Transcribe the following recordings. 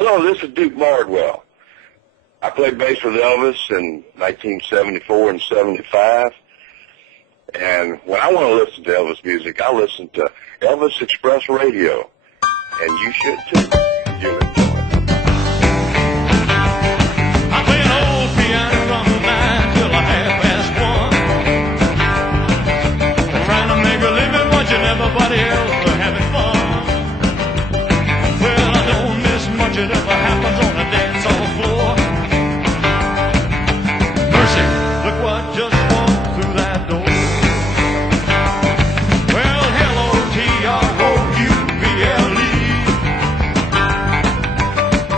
Hello, this is Duke Bardwell. I played bass with Elvis in 1974 and 75. And when I want to listen to Elvis music, I listen to Elvis Express Radio. And you should too. You'll enjoy it. I play an old piano from 9 till a 1:30. I'm trying to make a living watching everybody else having fun. Well, I don't miss much of ever happens on the dance hall floor. Mercy, look what just walked through that door. Well, hello, T-R-O-U-B-L-E.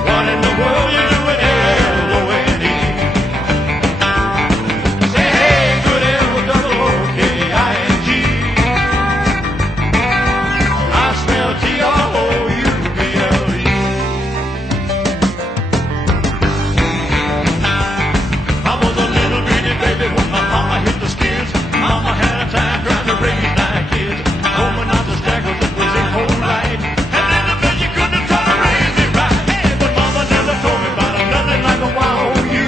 What in the world you doing, L-O-N-E? Say, hey, good L-O-K-I-N-G. I smell T-R-O-U-B-L-E. I was a little bitty baby when my mama hit the skids. Mama had a time trying to raise 9 kids. Told me not to stagger, it was in whole light. And then the bitch, you couldn't try to raise me right. Hey, but mama never told me about nothing like a Y-O-U.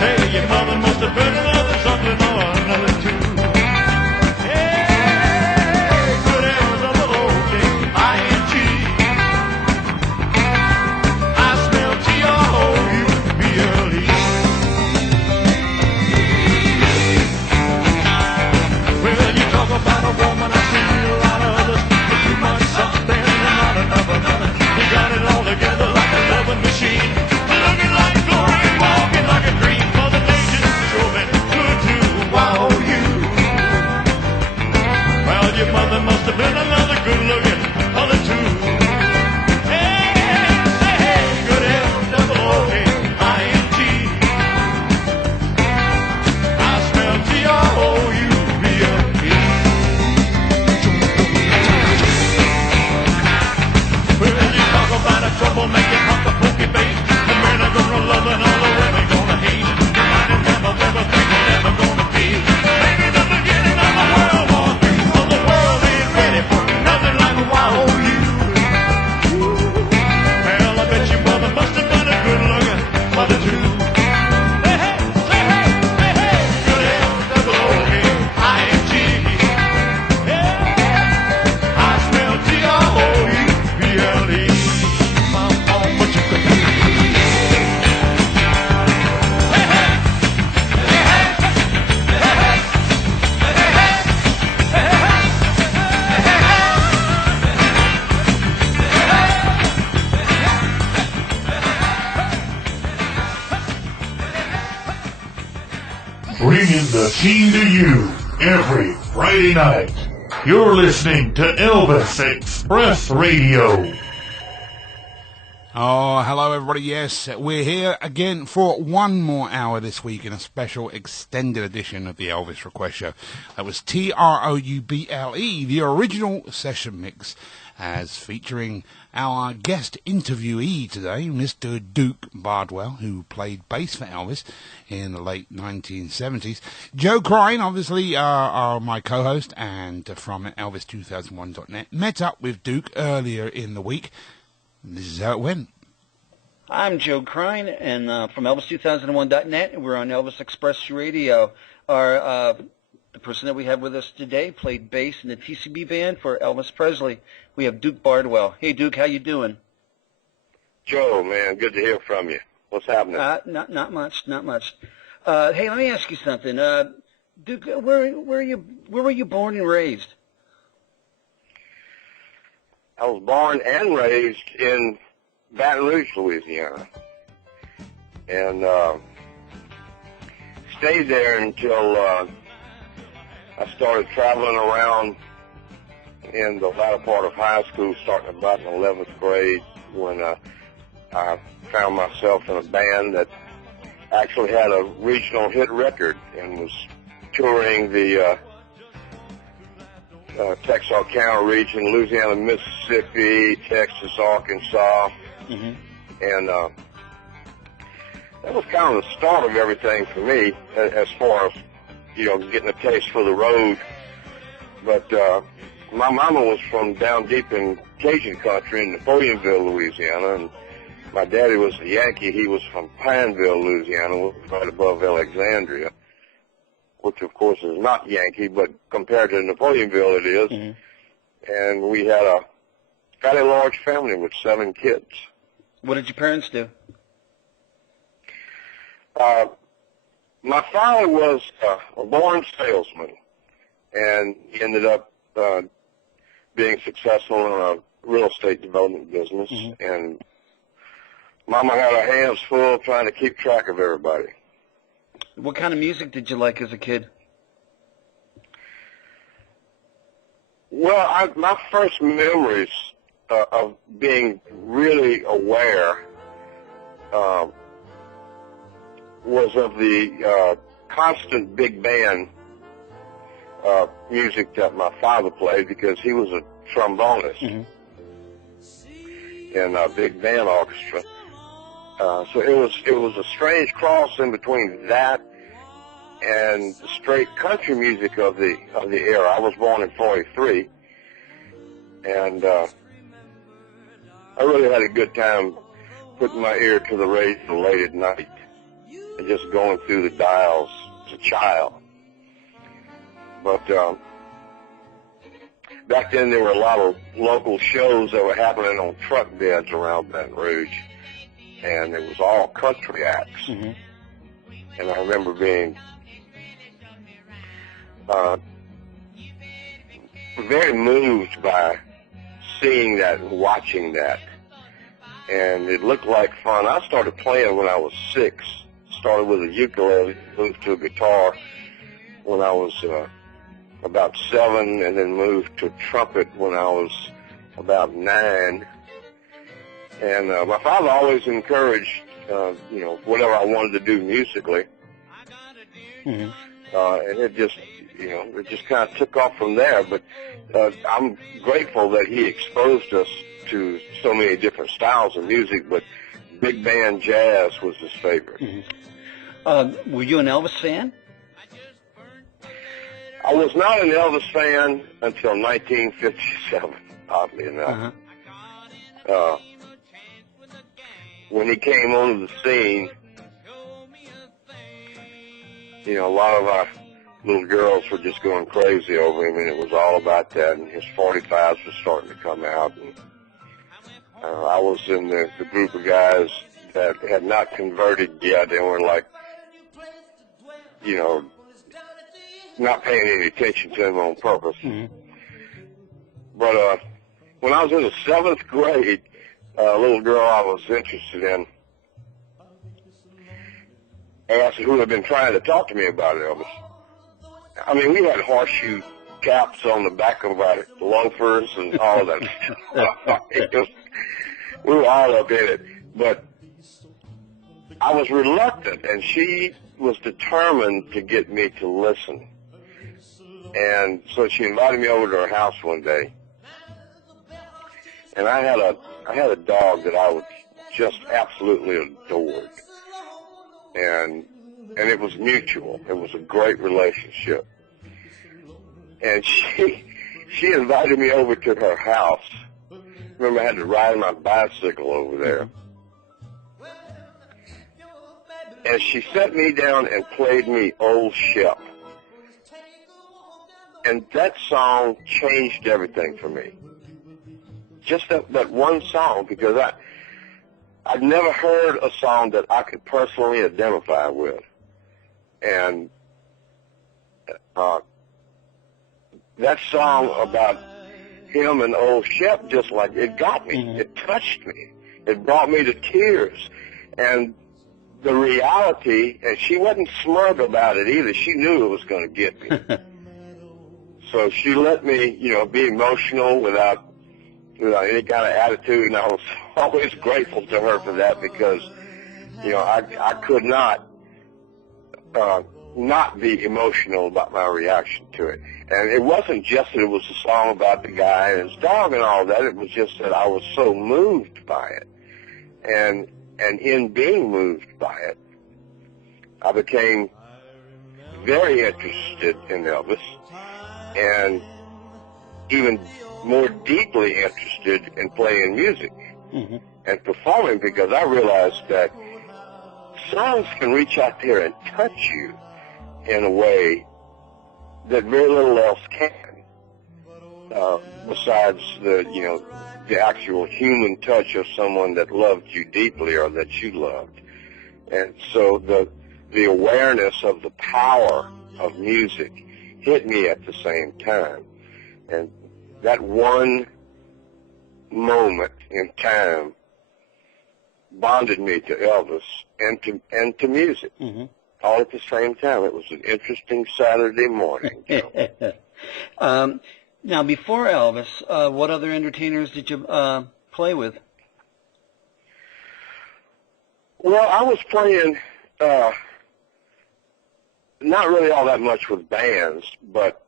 Hey, your mother must have been another something or another too. Hey, good L-O-K-I-N-G. I smell T-R-O-U-B-L-E. Well, you talk about a woman, I see a lot of others. But too much something and not enough of nothing. You got it all together like a loving machine. Looking like glory, walking like a dream. Mother Nature's sure been good to wow-you. Well, your mother must have been another good-looking mother too. Hey, say hey, good L-O-K-I-N-G. I smell T-R-O-U-B-L-E. Well, you talk about a troublemaking, hunk of pokey bass. The men are gonna love and all the women gonna hate. You might have never think they're never gonna be. Maybe the beginning of a World War III. Well, the world ain't ready for nothing like a Y-O-U. Well, I bet your mother must have been a good-looking mother too. Hey, hey, say hey, hey, hey, good L-O-K-I-N-G. Yeah, I smell T-R-O-U-B-L-E. Mama, what you could do? Hey, hey, hey, hey, hey, hey, hey, hey, Bringing the scene to you every Friday night. You're listening to Elvis Express Radio. Oh, hello everybody. Yes, we're here again for one more hour this week in a special extended edition of the Elvis Request Show. That was T-R-O-U-B-L-E, the original session mix, as featuring our guest interviewee today, Mr. Duke Bardwell, who played bass for Elvis in the late 1970s. Joe Crine, obviously, my co-host, and from Elvis2001.net, met up with Duke earlier in the week. This is how it went. I'm Joe Crine, and from Elvis2001.net, and we're on Elvis Express Radio. The person that we have with us today played bass in the TCB band for Elvis Presley. We have Duke Bardwell. Hey, Duke, how you doing? Joe, man, good to hear from you. What's happening? Not much. Hey, let me ask you something. Duke, where were you born and raised? I was born and raised in Baton Rouge, Louisiana. And stayed there until I started traveling around in the latter part of high school, starting about in 11th grade, when I found myself in a band that actually had a regional hit record and was touring the Texarkana region, Louisiana, Mississippi, Texas, Arkansas. Mm-hmm. And that was kind of the start of everything for me as far as, getting a taste for the road. But my mama was from down deep in Cajun country in Napoleonville, Louisiana, and my daddy was a Yankee. He was from Pineville, Louisiana, right above Alexandria, which of course is not Yankee, but compared to Napoleonville it is. Mm-hmm. And we had a fairly large family with 7 kids. What did your parents do? My father was a born salesman, and he ended up being successful in a real estate development business. Mm-hmm. And Mama had her hands full trying to keep track of everybody. What kind of music did you like as a kid? Well, my first memories of being really aware was of the constant big band music that my father played, because he was a trombonist Mm-hmm. in a big band orchestra. So it was a strange cross in between that and the straight country music of the era. I was born in '43, and I really had a good time putting my ear to the radio late at night and just going through the dials as a child. But back then there were a lot of local shows that were happening on truck beds around Baton Rouge, and it was all country acts. Mm-hmm. And I remember being very moved by seeing that and watching that. And it looked like fun. I started playing when I was 6. Started with a ukulele, moved to a guitar when I was about 7, and then moved to trumpet when I was about 9. And my father always encouraged, whatever I wanted to do musically. Mm-hmm. And it just kind of took off from there. But I'm grateful that he exposed us to so many different styles of music, but big band jazz was his favorite. Mm-hmm. Were you an Elvis fan? I was not an Elvis fan until 1957, oddly enough. Uh-huh. When he came onto the scene, a lot of our little girls were just going crazy over him, and it was all about that, and his 45s were starting to come out. And I was in the group of guys that had not converted yet. They were like, not paying any attention to him on purpose. Mm-hmm. But when I was in the 7th grade, a little girl I was interested in asked who had been trying to talk to me about Elvis. I mean, we had horseshoe caps on the back of our loafers and all that stuff. We were all up in it. But I was reluctant, and she was determined to get me to listen. And so she invited me over to her house one day. And I had a dog that I was just absolutely adored. And it was mutual. It was a great relationship. And she invited me over to her house. Remember, I had to ride my bicycle over there. And she sat me down and played me Old Shep. And that song changed everything for me. Just that one song, because I'd never heard a song that I could personally identify with. And that song about him and Old Shep, just like, it got me. Mm-hmm. It touched me. It brought me to tears. And the reality, and she wasn't smug about it either. She knew it was going to get me. So she let me, be emotional without any kind of attitude, and I was always grateful to her for that, because, I could not be emotional about my reaction to it. And it wasn't just that it was a song about the guy and his dog and all that. It was just that I was so moved by it. And in being moved by it, I became very interested in Elvis. And even more deeply interested in playing music and performing, because I realized that songs can reach out there and touch you in a way that very little else can, besides the actual human touch of someone that loved you deeply or that you loved. And so the awareness of the power of music hit me at the same time. And that one moment in time bonded me to Elvis and to music, all at the same time. It was an interesting Saturday morning. Now, before Elvis, what other entertainers did you play with? Well, I was playing not really all that much with bands, but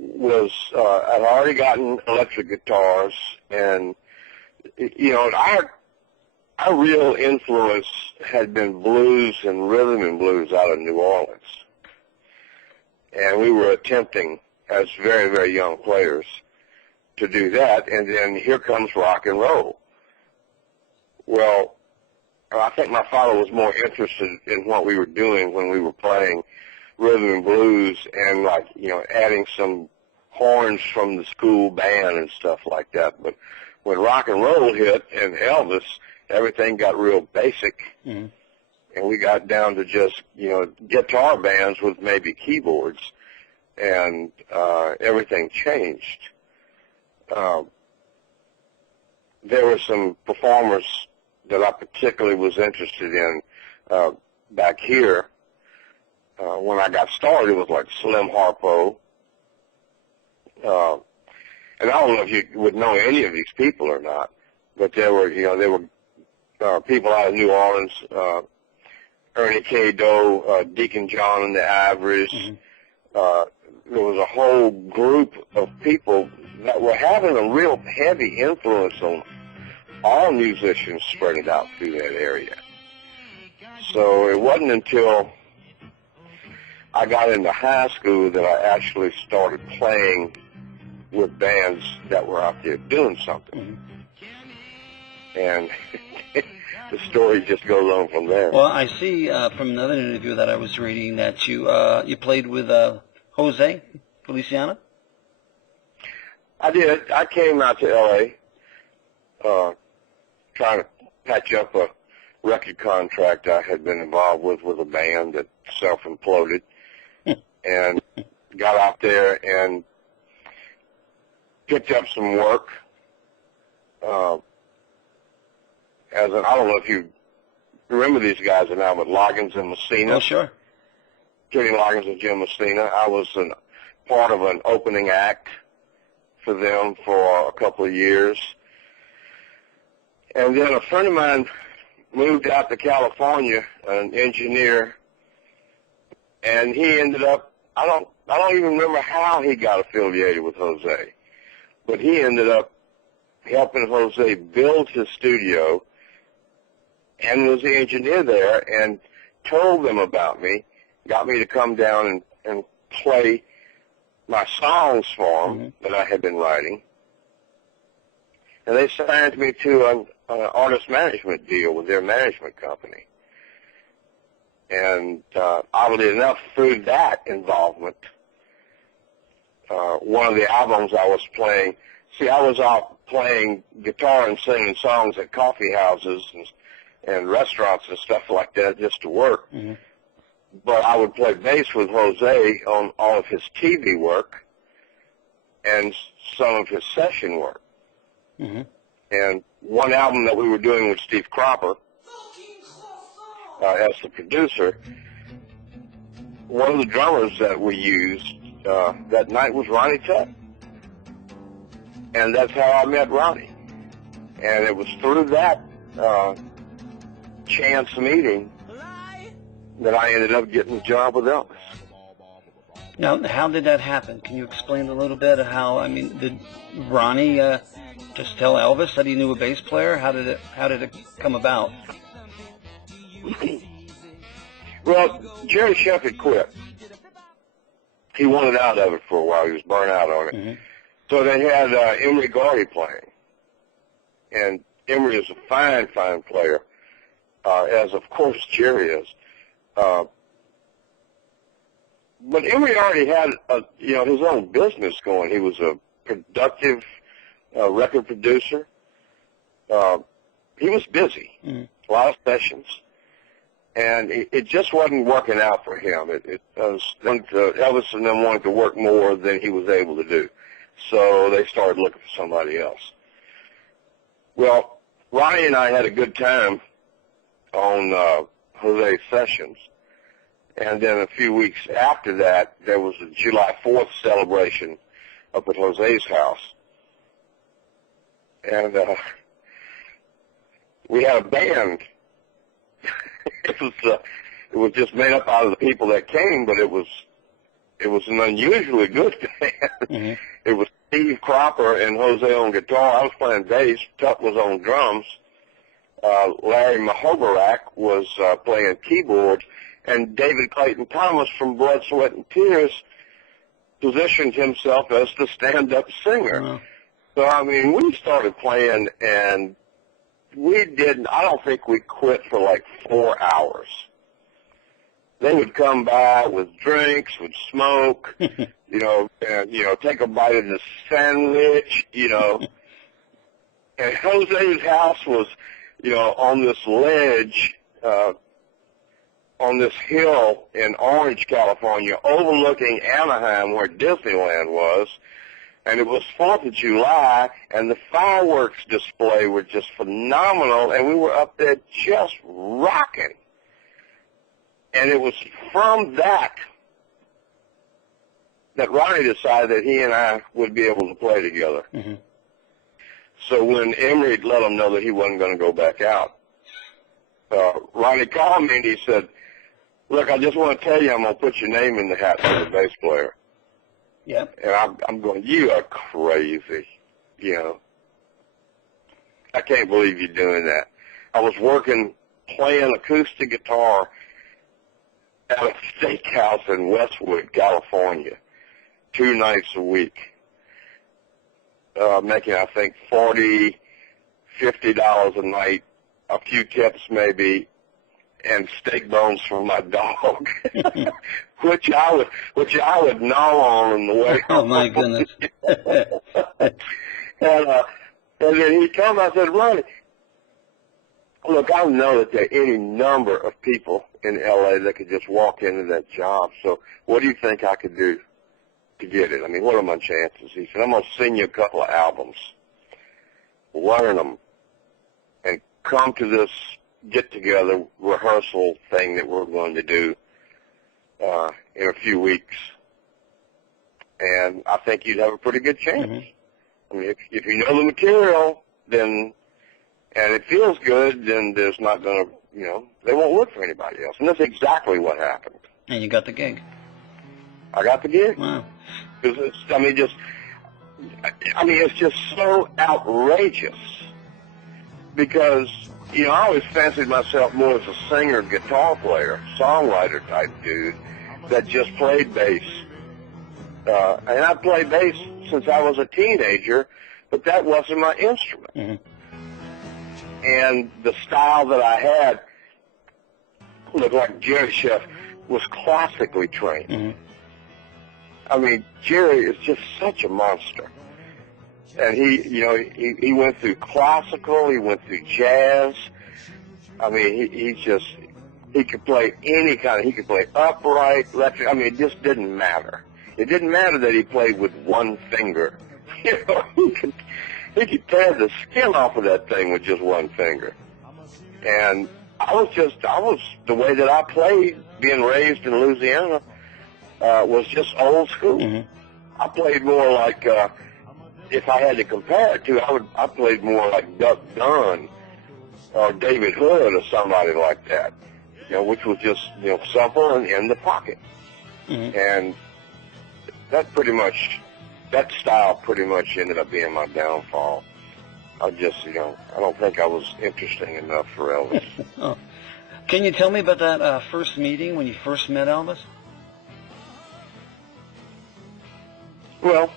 I'd already gotten electric guitars, and our real influence had been blues and rhythm and blues out of New Orleans, and we were attempting as very, very young players to do that, and then here comes rock and roll. Well, I think my father was more interested in what we were doing when we were playing rhythm and blues and, adding some horns from the school band and stuff like that. But when rock and roll hit and Elvis, everything got real basic, and we got down to just, guitar bands with maybe keyboards, and everything changed. There were some performers that I particularly was interested in back here. When I got started, it was like Slim Harpo. And I don't know if you would know any of these people or not, but there were people out of New Orleans, Ernie K. Doe, Deacon John and the Ivories. There was a whole group of people that were having a real heavy influence on all musicians spread out through that area. So it wasn't until I got into high school that I actually started playing with bands that were out there doing something. And the story just goes on from there. Well, I see from another interview that I was reading that you played with Jose Feliciano. I did. I came out to L.A. Trying to patch up a record contract I had been involved with a band that self-imploded, and got out there and picked up some work. I don't know if you remember these guys now, but Loggins and Messina. Oh, sure. Kenny Loggins and Jim Messina. I was part of an opening act for them for a couple of years. And then a friend of mine moved out to California, an engineer, and he ended up, I don't even remember how he got affiliated with Jose, but he ended up helping Jose build his studio and was the engineer there and told them about me, got me to come down and play my songs for him that I had been writing. And they signed me to an artist management deal with their management company. And oddly enough, through that involvement, one of the albums I was playing, I was out playing guitar and singing songs at coffee houses and restaurants and stuff like that just to work. But I would play bass with Jose on all of his TV work and some of his session work. And one album that we were doing with Steve Cropper as the producer, one of the drummers that we used that night was Ronnie Tutt. And that's how I met Ronnie. And it was through that chance meeting that I ended up getting the job with Elvis. Now, how did that happen? Can you explain a little bit of how, did Ronnie just tell Elvis that he knew a bass player? How did it come about? Well, Jerry Sheff had quit. He wanted out of it for a while. He was burnt out on it. So they had Emery Gardy playing. And Emery is a fine, fine player, as of course Jerry is. But Emery already had, his own business going. He was a productive record producer. He was busy, a lot of sessions, and it just wasn't working out for him. Elvis and them wanted to work more than he was able to do, so they started looking for somebody else. Well, Ronnie and I had a good time on Jose's sessions. And then a few weeks after that, there was a July 4th celebration up at Jose's house. And we had a band. It was just made up out of the people that came, but it was an unusually good band. It was Steve Cropper and Jose on guitar. I was playing bass. Tuck was on drums. Larry Mahobarak was playing keyboard. And David Clayton Thomas from Blood, Sweat, and Tears positioned himself as the stand-up singer. Wow. So, I mean, we started playing, and I don't think we quit for like 4 hours. They would come by with drinks, would smoke, and take a bite of the sandwich, And Jose's house was, on this ledge, on this hill in Orange, California, overlooking Anaheim, where Disneyland was, and it was 4th of July, and the fireworks display were just phenomenal, and we were up there just rocking. And it was from that Ronnie decided that he and I would be able to play together. So when Emery let him know that he wasn't going to go back out, Ronnie called me and he said, "Look, I just want to tell you I'm going to put your name in the hat for the bass player." Yep. And I'm going, "You are crazy." I can't believe you're doing that. I was playing acoustic guitar at a steakhouse in Westwood, California, 2 nights a week, making, I think, $40, $50 a night, a few tips maybe, and steak bones for my dog, which I would gnaw on the way home. Oh my goodness! And then he told me, I said, "Ronnie, look, I know that there are any number of people in L.A. that could just walk into that job. So what do you think I could do to get it? I mean, what are my chances?" He said, "I'm going to send you a couple of albums, learn them, and come to this get-together rehearsal thing that we're going to do in a few weeks. And I think you'd have a pretty good chance. I mean, if you know the material, then, and it feels good, then there's not going to, they won't look for anybody else." And that's exactly what happened. And you got the gig. I got the gig. Wow. It's just so outrageous because, I always fancied myself more as a singer, guitar player, songwriter type dude that just played bass. And I played bass since I was a teenager, but that wasn't my instrument. And the style that I had, looked like Jerry Sheff, was classically trained. I mean, Jerry is just such a monster. And he went through classical, he went through jazz. I mean, he could play any kind he could play upright, electric. I mean, it just didn't matter. It didn't matter that he played with one finger. He could tear the skin off of that thing with just one finger. And I was the way that I played, being raised in Louisiana, was just old school. I played more like, if I had to compare it to, I played more like Duck Dunn or David Hood or somebody like that, which was just, simple and in the pocket. And that style pretty much ended up being my downfall. I don't think I was interesting enough for Elvis. Oh. Can you tell me about that first meeting when you first met Elvis? Well,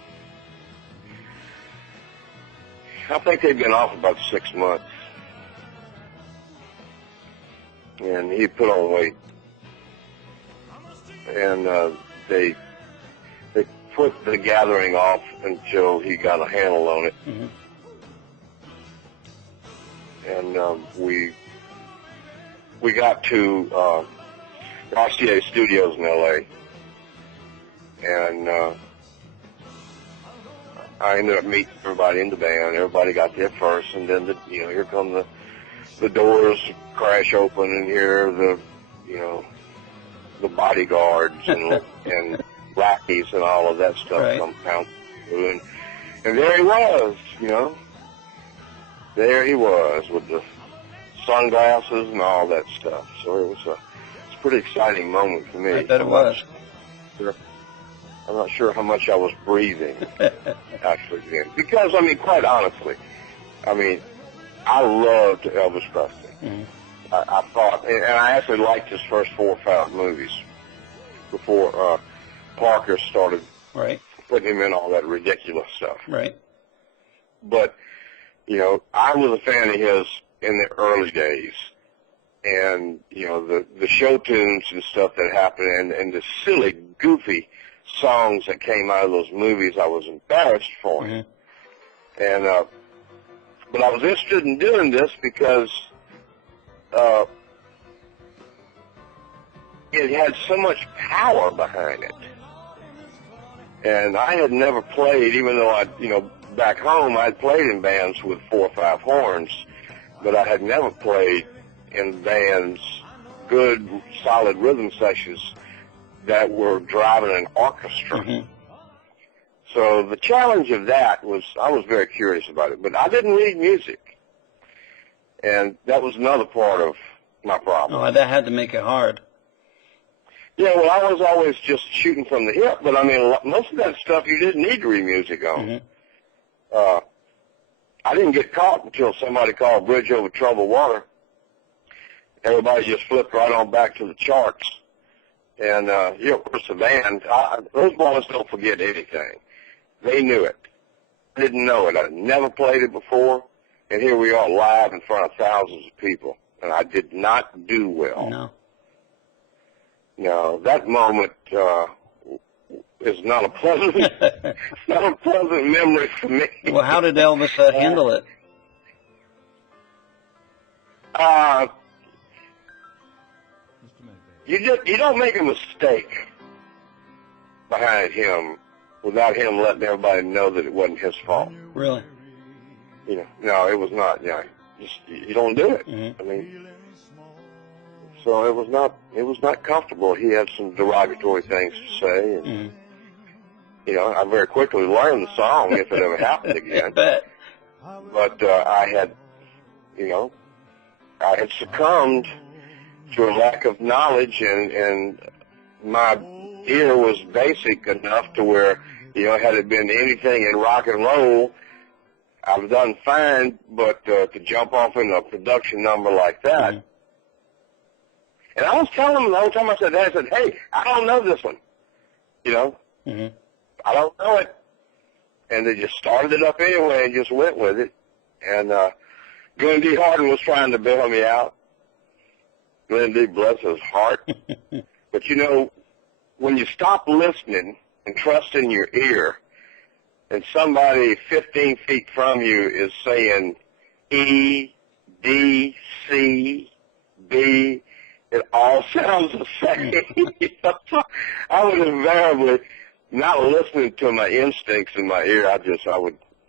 I think they'd been off about 6 months. And he put on weight. And they put the gathering off until he got a handle on it. Mm-hmm. And we got to RCA Studios in L.A. And I ended up meeting everybody in the band. Everybody got there first, and then here come the doors crash open, and here the bodyguards and lackeys and all of that stuff Right. come down through, and there he was, there he was with the sunglasses and all that stuff. So it's a pretty exciting moment for me. I bet it was. I'm not sure how much I was breathing actually then, because quite honestly, I loved Elvis Presley. Mm-hmm. I thought, and I actually liked his first 4 or 5 movies before Parker started Right. putting him in all that ridiculous stuff. Right. But, I was a fan of his in the early days. And, the show tunes and stuff that happened and the silly, goofy songs that came out of those movies, I was embarrassed for him. Mm-hmm. And, but I was interested in doing this because it had so much power behind it. And I had never played, even though back home I'd played in bands with 4 or 5 horns, but I had never played in bands, good, solid rhythm sections that were driving an orchestra. Mm-hmm. So the challenge of that was, I was very curious about it, but I didn't read music. And that was another part of my problem. Oh, that had to make it hard. Yeah, well, I was always just shooting from the hip, but most of that stuff you didn't need to read music on. Mm-hmm. I didn't get caught until somebody called Bridge Over Troubled Water. Everybody just flipped right on back to the charts. And, of course, the band, those boys don't forget anything. They knew it. I didn't know it. I'd never played it before, and here we are live in front of thousands of people, and I did not do well. No. No, that moment is not a pleasant, not a pleasant memory for me. Well, how did Elvis handle it? You don't make a mistake behind him without him letting everybody know that it wasn't his fault. Really? No, it was not. You don't do it. Mm-hmm. So it was not comfortable. He had some derogatory things to say, and Mm-hmm. I very quickly learned the song if it ever happened again. I bet. But I had succumbed to a lack of knowledge, and my ear was basic enough to where, had it been anything in rock and roll, I've done fine, but to jump off into a production number like that. Mm-hmm. And I was telling them the whole time, I said, hey, I don't know this one. Mm-hmm. I don't know it. And they just started it up anyway and just went with it. And Glenn D. Harden was trying to bail me out. Glenn D. bless his heart. But when you stop listening and trusting your ear, and somebody 15 feet from you is saying E, D, C, B, it all sounds the same. I would invariably, not listening to my instincts in my ear, I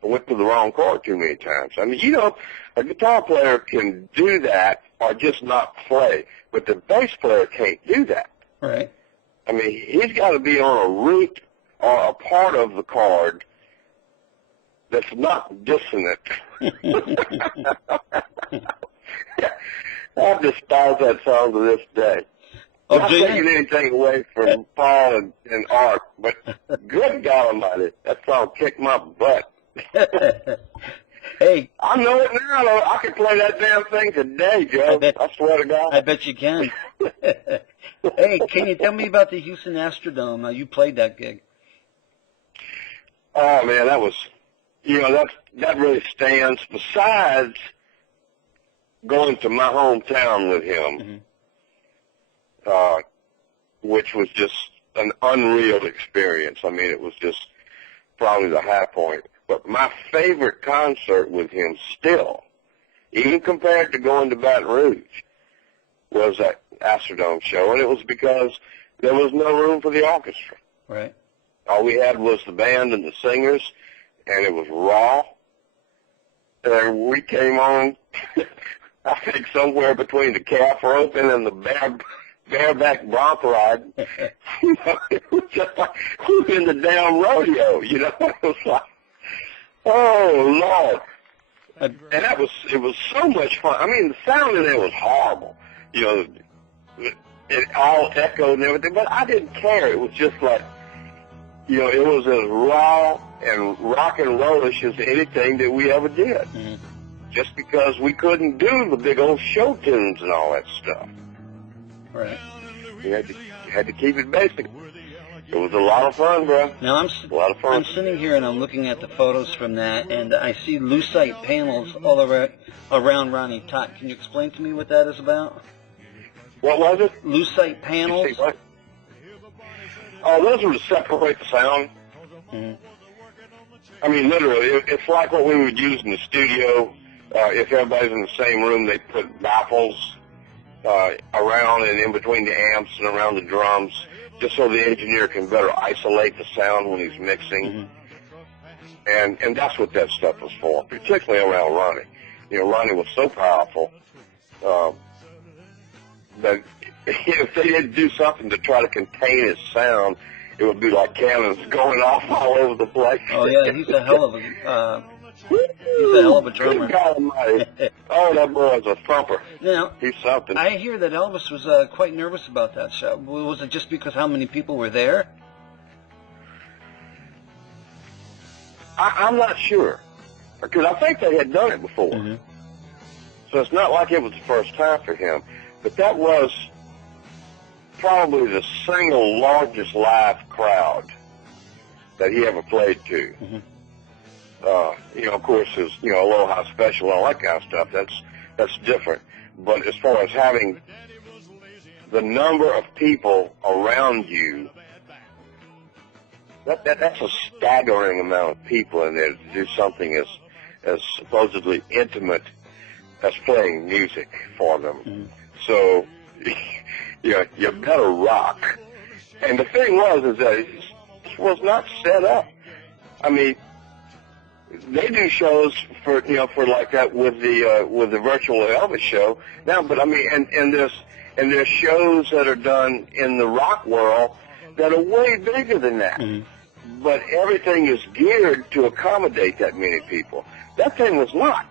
went to the wrong chord too many times. A guitar player can do that or just not play, but the bass player can't do that. Right. He's got to be on a root or a part of the chord that's not dissonant. I despise that song to this day. Oh, Not do you? taking anything away from Paul and Art, but good God Almighty, that song kicked my butt. Hey, I know it now, though. I can play that damn thing today, Joe. I swear to God. I bet you can. Hey, can you tell me about the Houston Astrodome? You played that gig. Oh, man, that was, that really stands. Besides going to my hometown with him, which was just an unreal experience. I mean, it was just probably the high point. But my favorite concert with him still, even compared to going to Baton Rouge, was that Astrodome show, and it was because there was no room for the orchestra. Right. All we had was the band and the singers, and it was raw. And we came on, I think, somewhere between the calf roping and the bareback bronc ride. You know, it was just like we were in the damn rodeo. You know, it was like, oh Lord. And it was so much fun. I mean, the sound in there was horrible. You know, it all echoed and everything, but I didn't care. It was just like, you know, it was as raw and rock and rollish as anything that we ever did. Just because we couldn't do the big old show tunes and all that stuff. Right. We had to keep it basic. It was a lot of fun, bro. Now A lot of fun. I'm sitting here and I'm looking at the photos from that, and I see lucite panels all around Ronnie Todd. Can you explain to me what that is about? What was it? Lucite panels. You see what? Oh, those were to separate the sound. I mean, literally, it's like what we would use in the studio. If everybody's in the same room, they put baffles around and in between the amps and around the drums, just so the engineer can better isolate the sound when he's mixing. And that's what that stuff was for, particularly around Ronnie. You know, Ronnie was so powerful that if they didn't do something to try to contain his sound, it would be like cannons going off all over the place. Oh yeah, he's a hell of a drummer. Good God Almighty. Oh, that boy's a thumper. Now, He's something. I hear that Elvis was quite nervous about that show. Was it just because how many people were there? I'm not sure, because I think they had done it before. So it's not like it was the first time for him. But that was probably the single largest live crowd that he ever played to. You know, of course, his, you know, Aloha Special and all that kind of stuff, that's different. But as far as having the number of people around you, that's a staggering amount of people in there to do something as supposedly intimate as playing music for them. So, you better rock. And the thing is that it was not set up. I mean, they do shows for like that with the virtual Elvis show now, but I mean, and there's shows that are done in the rock world that are way bigger than that. But everything is geared to accommodate that many people. That thing was not.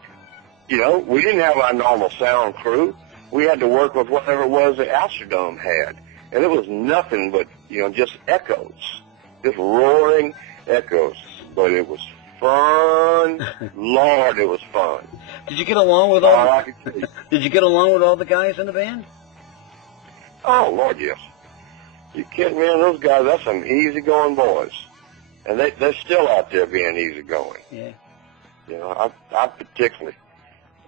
You know, we didn't have our normal sound crew. We had to work with whatever it was that Astrodome had. And it was nothing but, you know, just echoes. Just roaring echoes. But it was fun. Lord, it was fun. Did you get along with Did you get along with all the guys in the band? Oh, Lord, yes. You kidding me? Those guys, that's some easygoing boys. And they're still out there being easygoing. Yeah. You know, I particularly,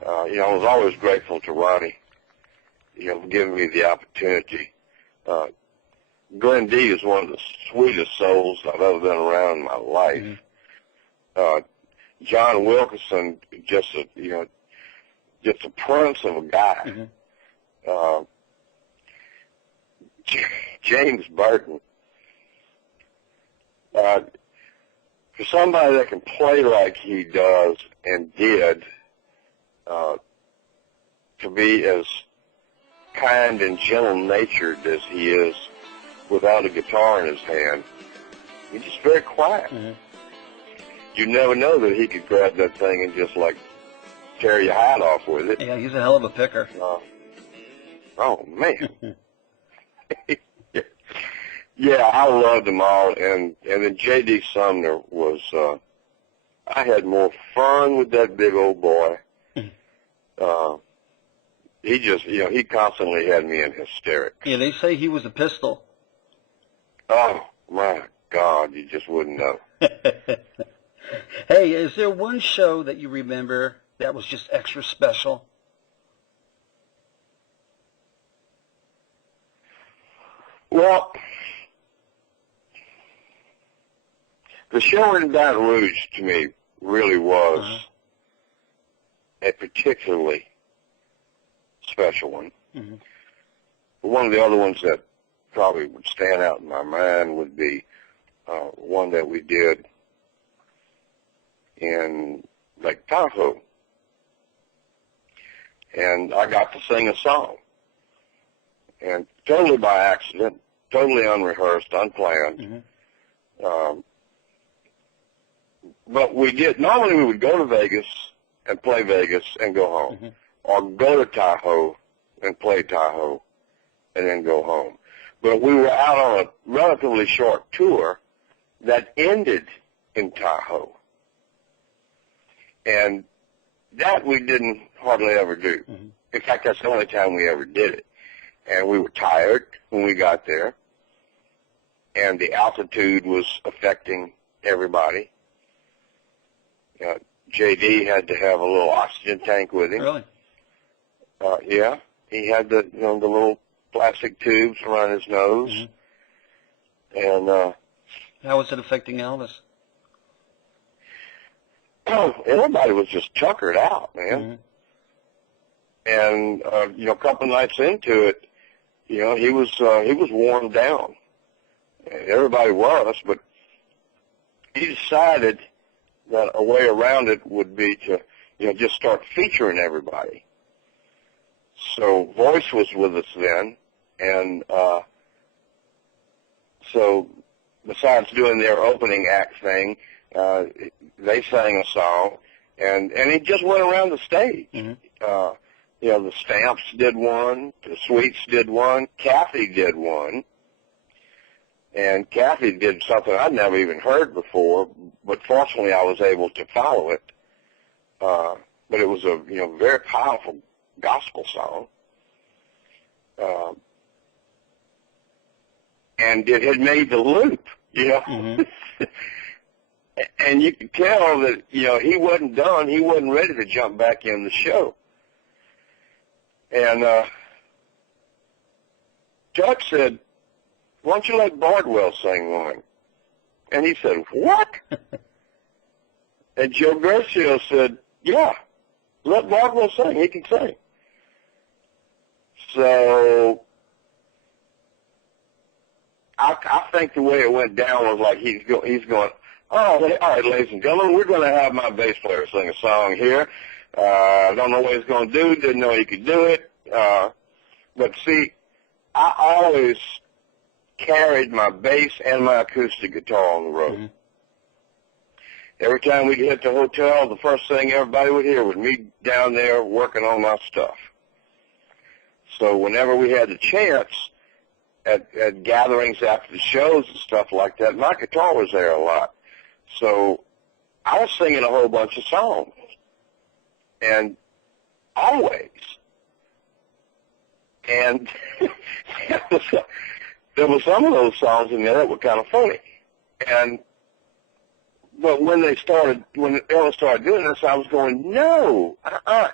you know, I was always grateful to Ronnie, you know, for giving me the opportunity. Glenn D is one of the sweetest souls I've ever been around in my life. John Wilkerson, just a prince of a guy. James Burton, for somebody that can play like he does and did, to be as kind and gentle-natured as he is without a guitar in his hand, he's just very quiet. You never know that he could grab that thing and just, like, tear your hide off with it. Yeah, he's a hell of a picker. Oh, man. Yeah, I loved them all, and then J.D. Sumner was, I had more fun with that big old boy. He just, you know, he constantly had me in hysterics. Yeah, they say he was a pistol. Oh, my God, you just wouldn't know. Hey, is there one show that you remember that was just extra special? Well, the show in Baton Rouge to me really was a particularly special one. Mm-hmm. One of the other ones that probably would stand out in my mind would be one that we did in Lake Tahoe. And I got to sing a song. And totally by accident, totally unrehearsed, unplanned. Mm-hmm. But we did, normally we would go to Vegas and play Vegas and go home. Mm-hmm. Or go to Tahoe and play Tahoe and then go home. But we were out on a relatively short tour that ended in Tahoe. And that we didn't hardly ever do. Mm-hmm. In fact, that's the only time we ever did it. And we were tired when we got there. And the altitude was affecting everybody. JD had to have a little oxygen tank with him. Really? Yeah. He had the little plastic tubes around his nose. Mm-hmm. And How was it affecting Elvis? everybody was just tuckered out, man. Mm-hmm. And a couple nights into it, he was worn down. Everybody was, but he decided that a way around it would be to, just start featuring everybody. So Voice was with us then, and so besides doing their opening act thing, they sang a song, and he just went around the stage. Mm-hmm. The Stamps did one, the Sweets did one, Kathy did one, and Kathy did something I'd never even heard before, but fortunately I was able to follow it. But it was a very powerful gospel song, and it had made the loop, Mm-hmm. And you could tell that he wasn't done. He wasn't ready to jump back in the show. And Chuck said, "Why don't you let Bardwell sing one?" And he said, "What?" And Joe Garcia said, "Yeah, let Bardwell sing. He can sing." So I think the way it went down was like he's going, all right, ladies and gentlemen, we're going to have my bass player sing a song here. I don't know what he's going to do. Didn't know he could do it. But see, I always carried my bass and my acoustic guitar on the road. Mm-hmm. Every time we'd hit the hotel, the first thing everybody would hear was me down there working on my stuff. So whenever we had the chance at gatherings after the shows and stuff like that, my guitar was there a lot. So I was singing a whole bunch of songs. And always. And there were some of those songs in there that were kind of funny. But when Ellis started doing this, I was going, no,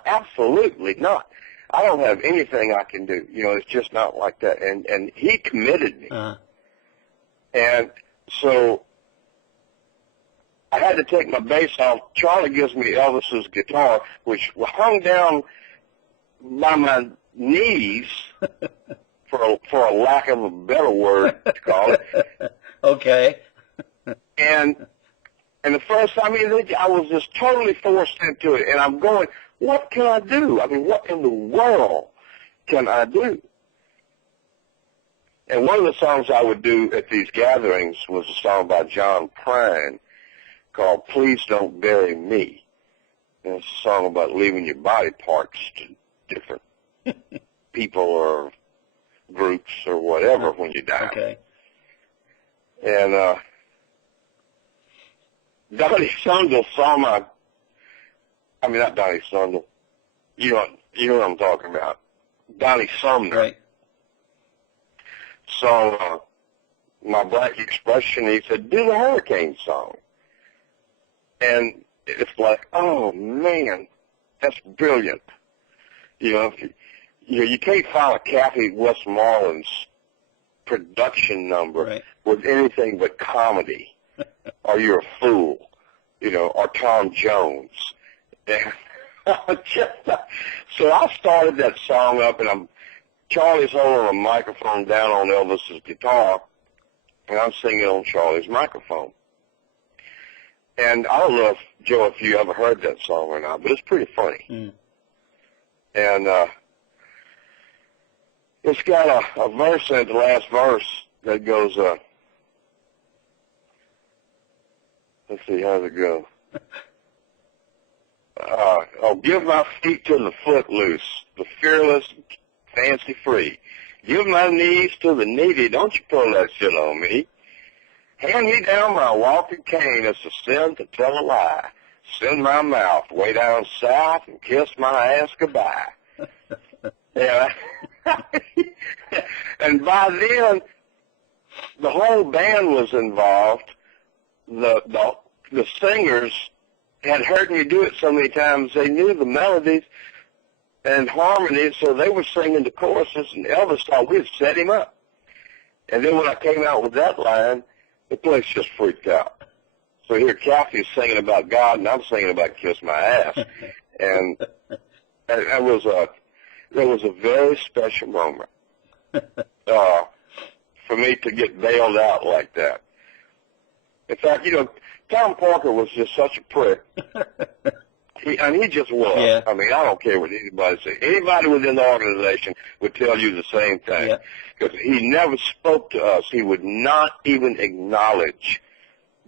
absolutely not. I don't have anything I can do. It's just not like that. And he committed me. Uh-huh. And so I had to take my bass off. Charlie gives me Elvis's guitar, which hung down by my knees, for a lack of a better word to call it. Okay. And the first time, I was just totally forced into it. And I'm going, what can I do? What in the world can I do? And one of the songs I would do at these gatherings was a song by John Prine called Please Don't Bury Me. And it's a song about leaving your body parts to different people or groups or whatever when you die. Okay. And Donnie Sundell saw not Donnie Sundell. You know what I'm talking about. Donnie Sumner. Right. Saw my Black Expression. He said, do the Hurricane song. And it's like, oh, man, that's brilliant. You can't file a Kathy Westmoreland's production number with anything but comedy, or you're a fool, or Tom Jones. So I started that song up, and Charlie's holding a microphone down on Elvis's guitar, and I'm singing on Charlie's microphone. And I don't know, Joe, if you ever heard that song or not, but it's pretty funny. Mm. And it's got a verse in it, the last verse, that goes, let's see, how does it go? Give my feet to the footloose, the fearless, fancy-free. Give my knees to the needy, don't you pull that shit on me. Hand me down my walking cane, it's a sin to tell a lie. Send my mouth way down south and kiss my ass goodbye. Yeah. And by then, the whole band was involved. The singers had heard me do it so many times, they knew the melodies and harmonies, so they were singing the choruses, and Elvis thought we'd set him up. And then when I came out with that line, the place just freaked out. So here Kathy's singing about God, and I'm singing about kiss my ass. And that was a very special moment for me to get bailed out like that. In fact, Tom Parker was just such a prick. He just was. Yeah. I mean, I don't care what anybody says. Anybody within the organization would tell you the same thing. Because he never spoke to us. He would not even acknowledge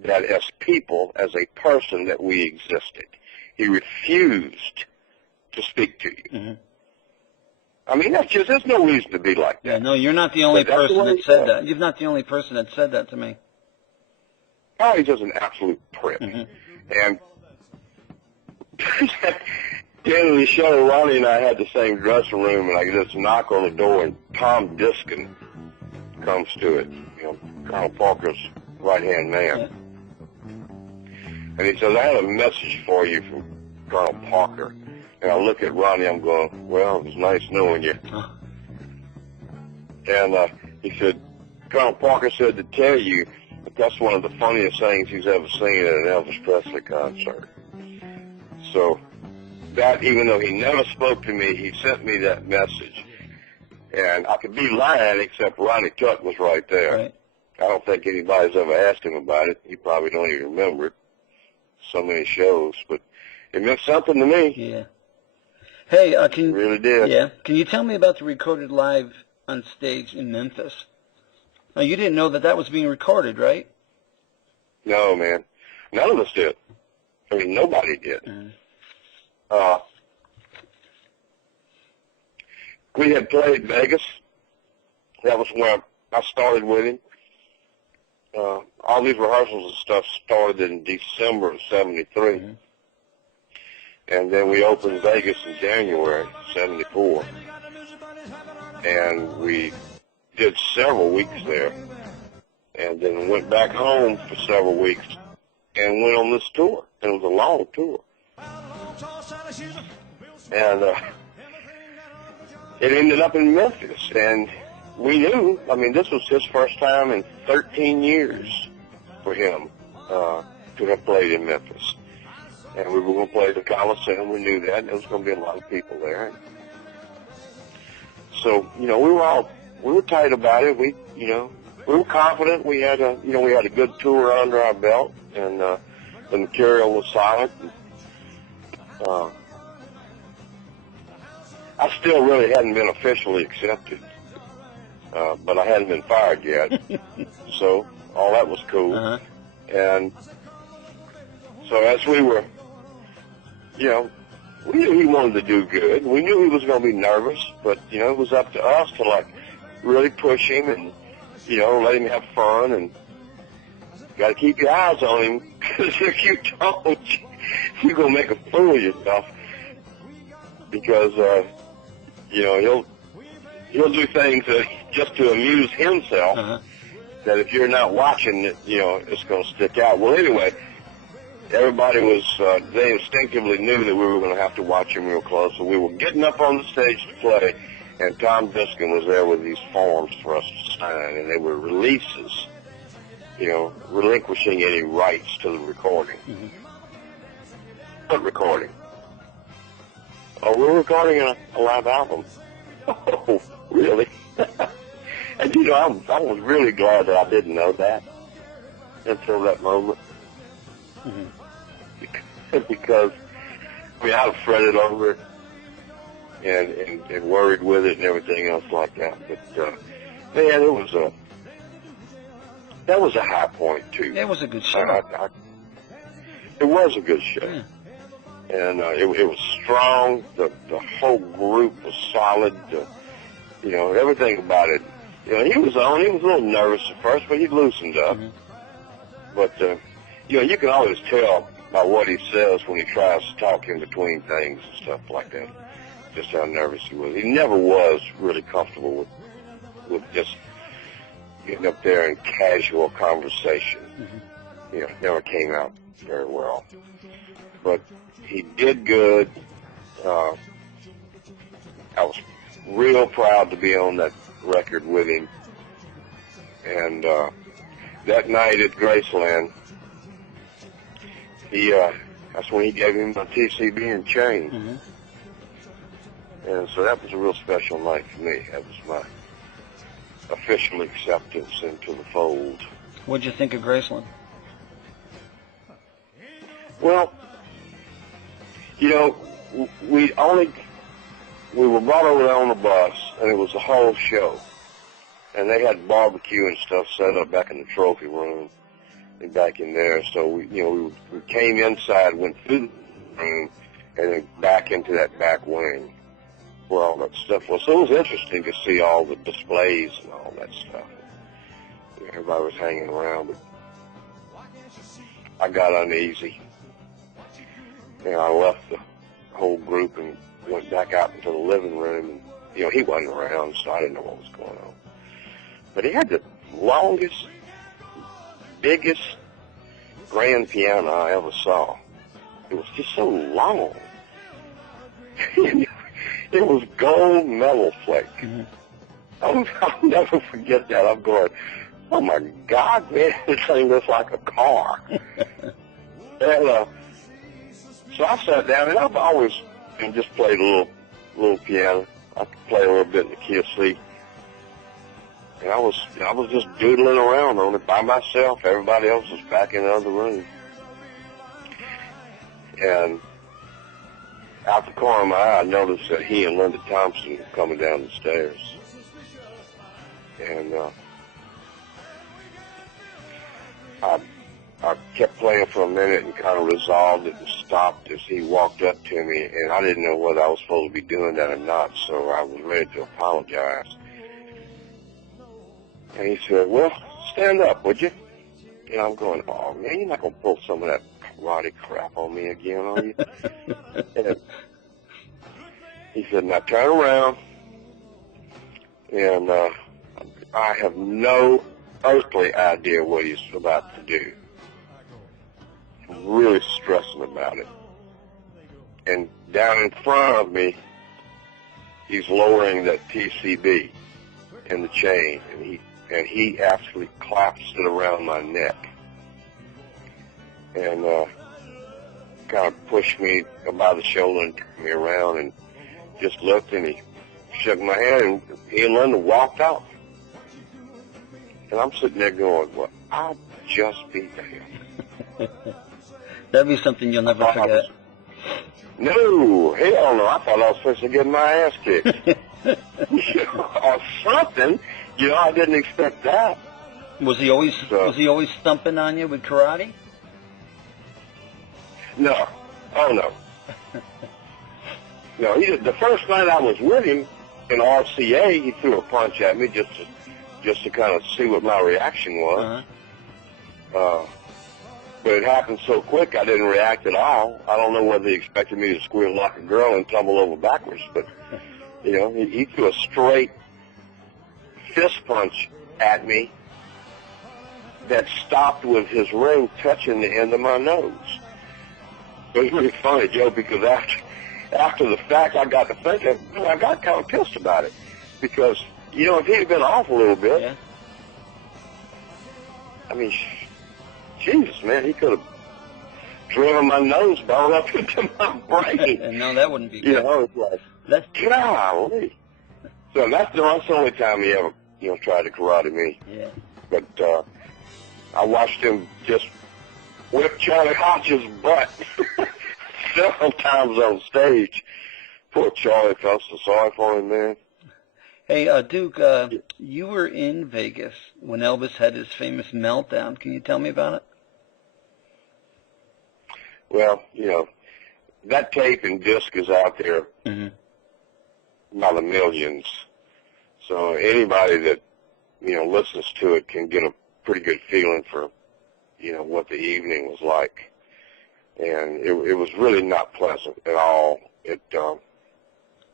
that as people, as a person, that we existed. He refused to speak to you. Mm-hmm. I mean, there's no reason to be like that. Yeah, no, you're not the only person that said that. You're not the only person that said that to me. Oh, he's just an absolute prick. Mm-hmm. And at the end of the show, Ronnie and I had the same dressing room, and I just knock on the door, and Tom Diskin comes to it, Colonel Parker's right-hand man. Yeah. And he says, I have a message for you from Colonel Parker. And I look at Ronnie, I'm going, well, it was nice knowing you. And he said, Colonel Parker said to tell you that that's one of the funniest things he's ever seen at an Elvis Presley concert. So that, even though he never spoke to me, he sent me that message. And I could be lying, except Ronnie Tutt was right there. Right. I don't think anybody's ever asked him about it. He probably don't even remember it. So many shows, but it meant something to me. Yeah. Hey, It really did. Yeah. Can you tell me about the recorded live on stage in Memphis? Now, you didn't know that was being recorded, right? No, man. None of us did. I mean, nobody did. Mm-hmm. We had played Vegas. That was where I started with him. All these rehearsals and stuff started in December of '73. Mm-hmm. And then we opened Vegas in January '74. And we did several weeks there. And then went back home for several weeks and went on this tour. And it was a long tour. And it ended up in Memphis. And we knew, I mean, this was his first time in 13 years for him to have played in Memphis. And we were going to play the Coliseum. We knew that. There was going to be a lot of people there. So, we were tight about it. We were confident. We had a good tour under our belt, and the material was solid. I still really hadn't been officially accepted, but I hadn't been fired yet. So all that was cool. Uh-huh. And so as we were, we knew he wanted to do good. We knew he was going to be nervous, but, it was up to us to, really push him and, let him have fun. And got to keep your eyes on him, because if you don't, you're going to make a fool of yourself. Because, he'll do things just to amuse himself, Uh-huh. that if you're not watching it, it's going to stick out. Well, anyway, everybody was, they instinctively knew that we were going to have to watch him real close. So we were getting up on the stage to play, and Tom Diskin was there with these forms for us to sign, and they were releases, you know, relinquishing any rights to the recording. Mm-hmm. What recording? Oh, we're recording a live album. Oh, really? And, you know, I was really glad that I didn't know that until that moment. Mm-hmm. Because, I mean, I fretted over it and worried with it and everything else like that. But, man, that was a high point, too. It was a good show. It was a good show. Yeah. And it was strong. The whole group was solid. You know, everything about it. You know, he was a little nervous at first, but he loosened up. Mm-hmm. But, you know, you can always tell by what he says when he tries to talk in between things and stuff like that, just how nervous he was. He never was really comfortable with just getting up there in casual conversation. Mm-hmm. You know, it never came out very well. But he did good. I was real proud to be on that record with him. And that night at Graceland, that's when he gave him a TCB and chain. Mm-hmm. And so that was a real special night for me. That was my official acceptance into the fold. What'd you think of Graceland? Well, you know, we were brought over there on the bus, and it was the whole show. And they had barbecue and stuff set up back in the trophy room and back in there. So we came inside, went through the room, and then back into that back wing where all that stuff was. So it was interesting to see all the displays and all that stuff. Everybody was hanging around, but I got uneasy. And I left the whole group and went back out into the living room. And, you know, he wasn't around, so I didn't know what was going on. But he had the longest, biggest grand piano I ever saw. It was just so long. It was gold metal flake. Mm-hmm. I'll never forget that. I'm going, oh my God, man, this thing looks like a car. And so I sat down, and I've always just played a little piano. I could play a little bit in the key of C. And I was just doodling around on it by myself. Everybody else was back in the other room. And out the corner of my eye, I noticed that he and Linda Thompson were coming down the stairs. And I kept playing for a minute and kind of resolved it and stopped as he walked up to me, and I didn't know whether I was supposed to be doing that or not, so I was ready to apologize. And he said, well, stand up, would you? And I'm going, oh, man, you're not going to pull some of that karate crap on me again, are you? And he said, now turn around. And I have no earthly idea what he's about to do. I'm really stressing about it. And down in front of me, he's lowering that TCB and the chain, and he actually collapsed it around my neck and kind of pushed me by the shoulder and turned me around and just looked, and he shook my hand, and he and Linda walked out. And I'm sitting there going, well, I'll just be damned. That'd be something you'll never forget. No, hell no. I thought I was supposed to get my ass kicked. Or something. You know, I didn't expect that. Was he always thumping on you with karate? No. Oh, no. No, the first night I was with him in RCA, he threw a punch at me just to kind of see what my reaction was. Uh-huh. But it happened so quick, I didn't react at all. I don't know whether he expected me to squeal like a girl and tumble over backwards, but, you know, he threw a straight fist punch at me that stopped with his ring touching the end of my nose. It was really funny, Joe, because after the fact, I got to thinking, I got kind of pissed about it. Because, you know, if he'd been off a little bit, Yeah. I mean, Jesus, man, he could have driven my nose bone up into my brain. And no, that wouldn't be You good. know, it's like, That's golly. So that's the only time he ever, you know, tried to karate me. yeah. But I watched him just whip Charlie Hodges' butt several times on stage. Poor Charlie, felt so sorry for him, man. Hey, Duke, you were in Vegas when Elvis had his famous meltdown. Can you tell me about it? Well, you know, that tape and disc is out there Mm-hmm. by the millions. So anybody that, you know, listens to it can get a pretty good feeling for, you know, what the evening was like. And it was really not pleasant at all. It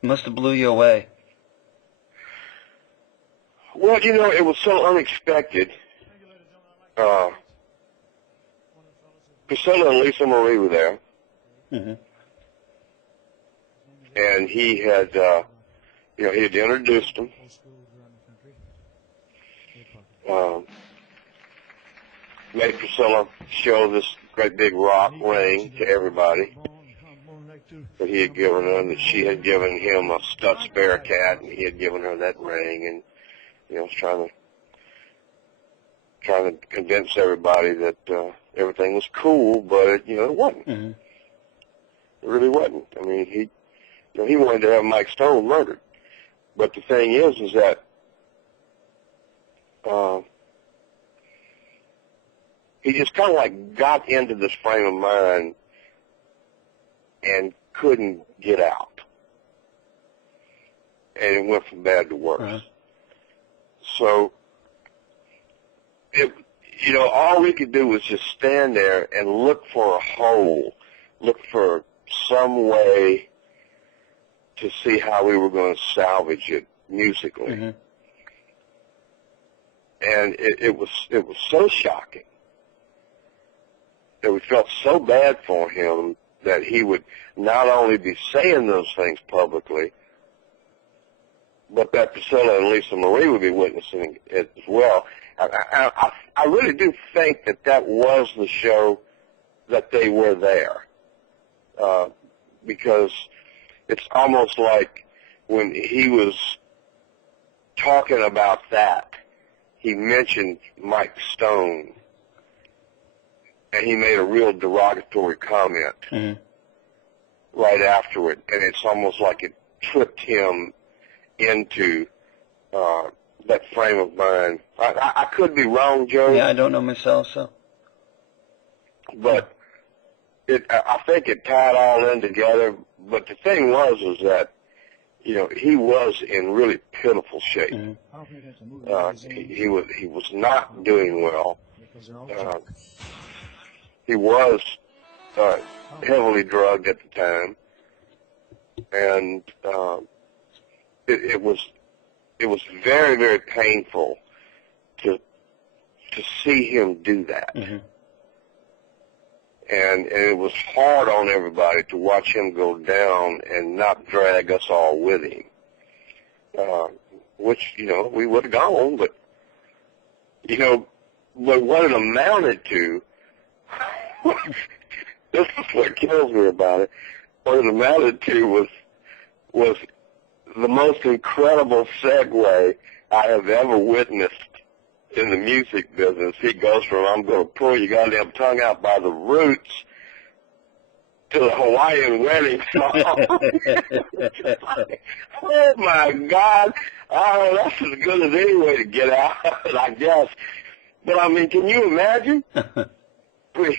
Must have blew you away. well, you know, it was so unexpected. Priscilla and Lisa Marie were there, Mm-hmm. and he had, you know, he had introduced them. Made Priscilla show this great big rock ring to everybody that he had given her, and that she had given him a Stutz Bearcat, and he had given her that ring, and, you know, was trying to convince everybody that everything was cool, but it, you know, it wasn't. Mm-hmm. It really wasn't. I mean, he wanted to have Mike Stone murdered. But the thing is that he just kind of like got into this frame of mind and couldn't get out. And it went from bad to worse. Uh-huh. So, you know, all we could do was just stand there and look for a hole, look for some way to see how we were going to salvage it musically. Mm-hmm. And it was so shocking that we felt so bad for him that he would not only be saying those things publicly, but that Priscilla and Lisa Marie would be witnessing it as well. I really do think that was the show that they were there, because it's almost like when he was talking about that, he mentioned Mike Stone, and he made a real derogatory comment right afterward, and it's almost like it tripped him into that frame of mind. I could be wrong, Joe. Yeah, I don't know myself, so. But I think it tied all in together. But the thing was that, you know, he was in really pitiful shape. He was not doing well. He was heavily drugged at the time, and it was very, very painful to see him do that. And it was hard on everybody to watch him go down and not drag us all with him. Which, you know, we would have gone, but, you know, but what it amounted to, this is what kills me about it, what it amounted to was the most incredible segue I have ever witnessed in the music business. He goes from, I'm going to pull your goddamn tongue out by the roots, to the Hawaiian wedding song. Oh, my God. Oh, that's as good as any way to get out of it, I guess. But, I mean, can you imagine? He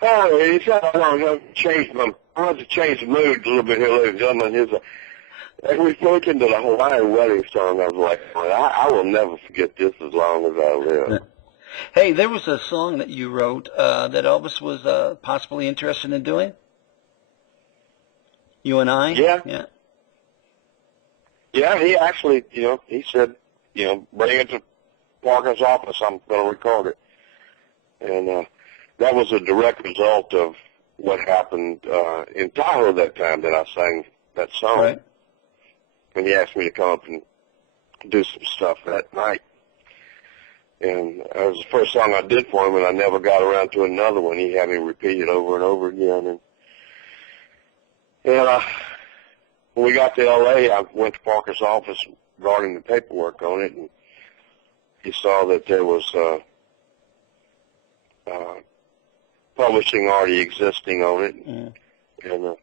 said, I want to change the mood a little bit here, ladies and gentlemen. And we spoke into the Hawaiian wedding song. I was like, I will never forget this as long as I live. Hey, there was a song that you wrote that Elvis was possibly interested in doing. You and I? Yeah. Yeah, he actually, you know, he said, you know, bring it to Parker's office. I'm going to record it. And that was a direct result of what happened in Tahoe that time that I sang that song. Right. And he asked me to come up and do some stuff that night. And that was the first song I did for him, and I never got around to another one. He had me repeat it over and over again. And when we got to L.A., I went to Parker's office, brought him the paperwork on it, and he saw that there was publishing already existing on it. And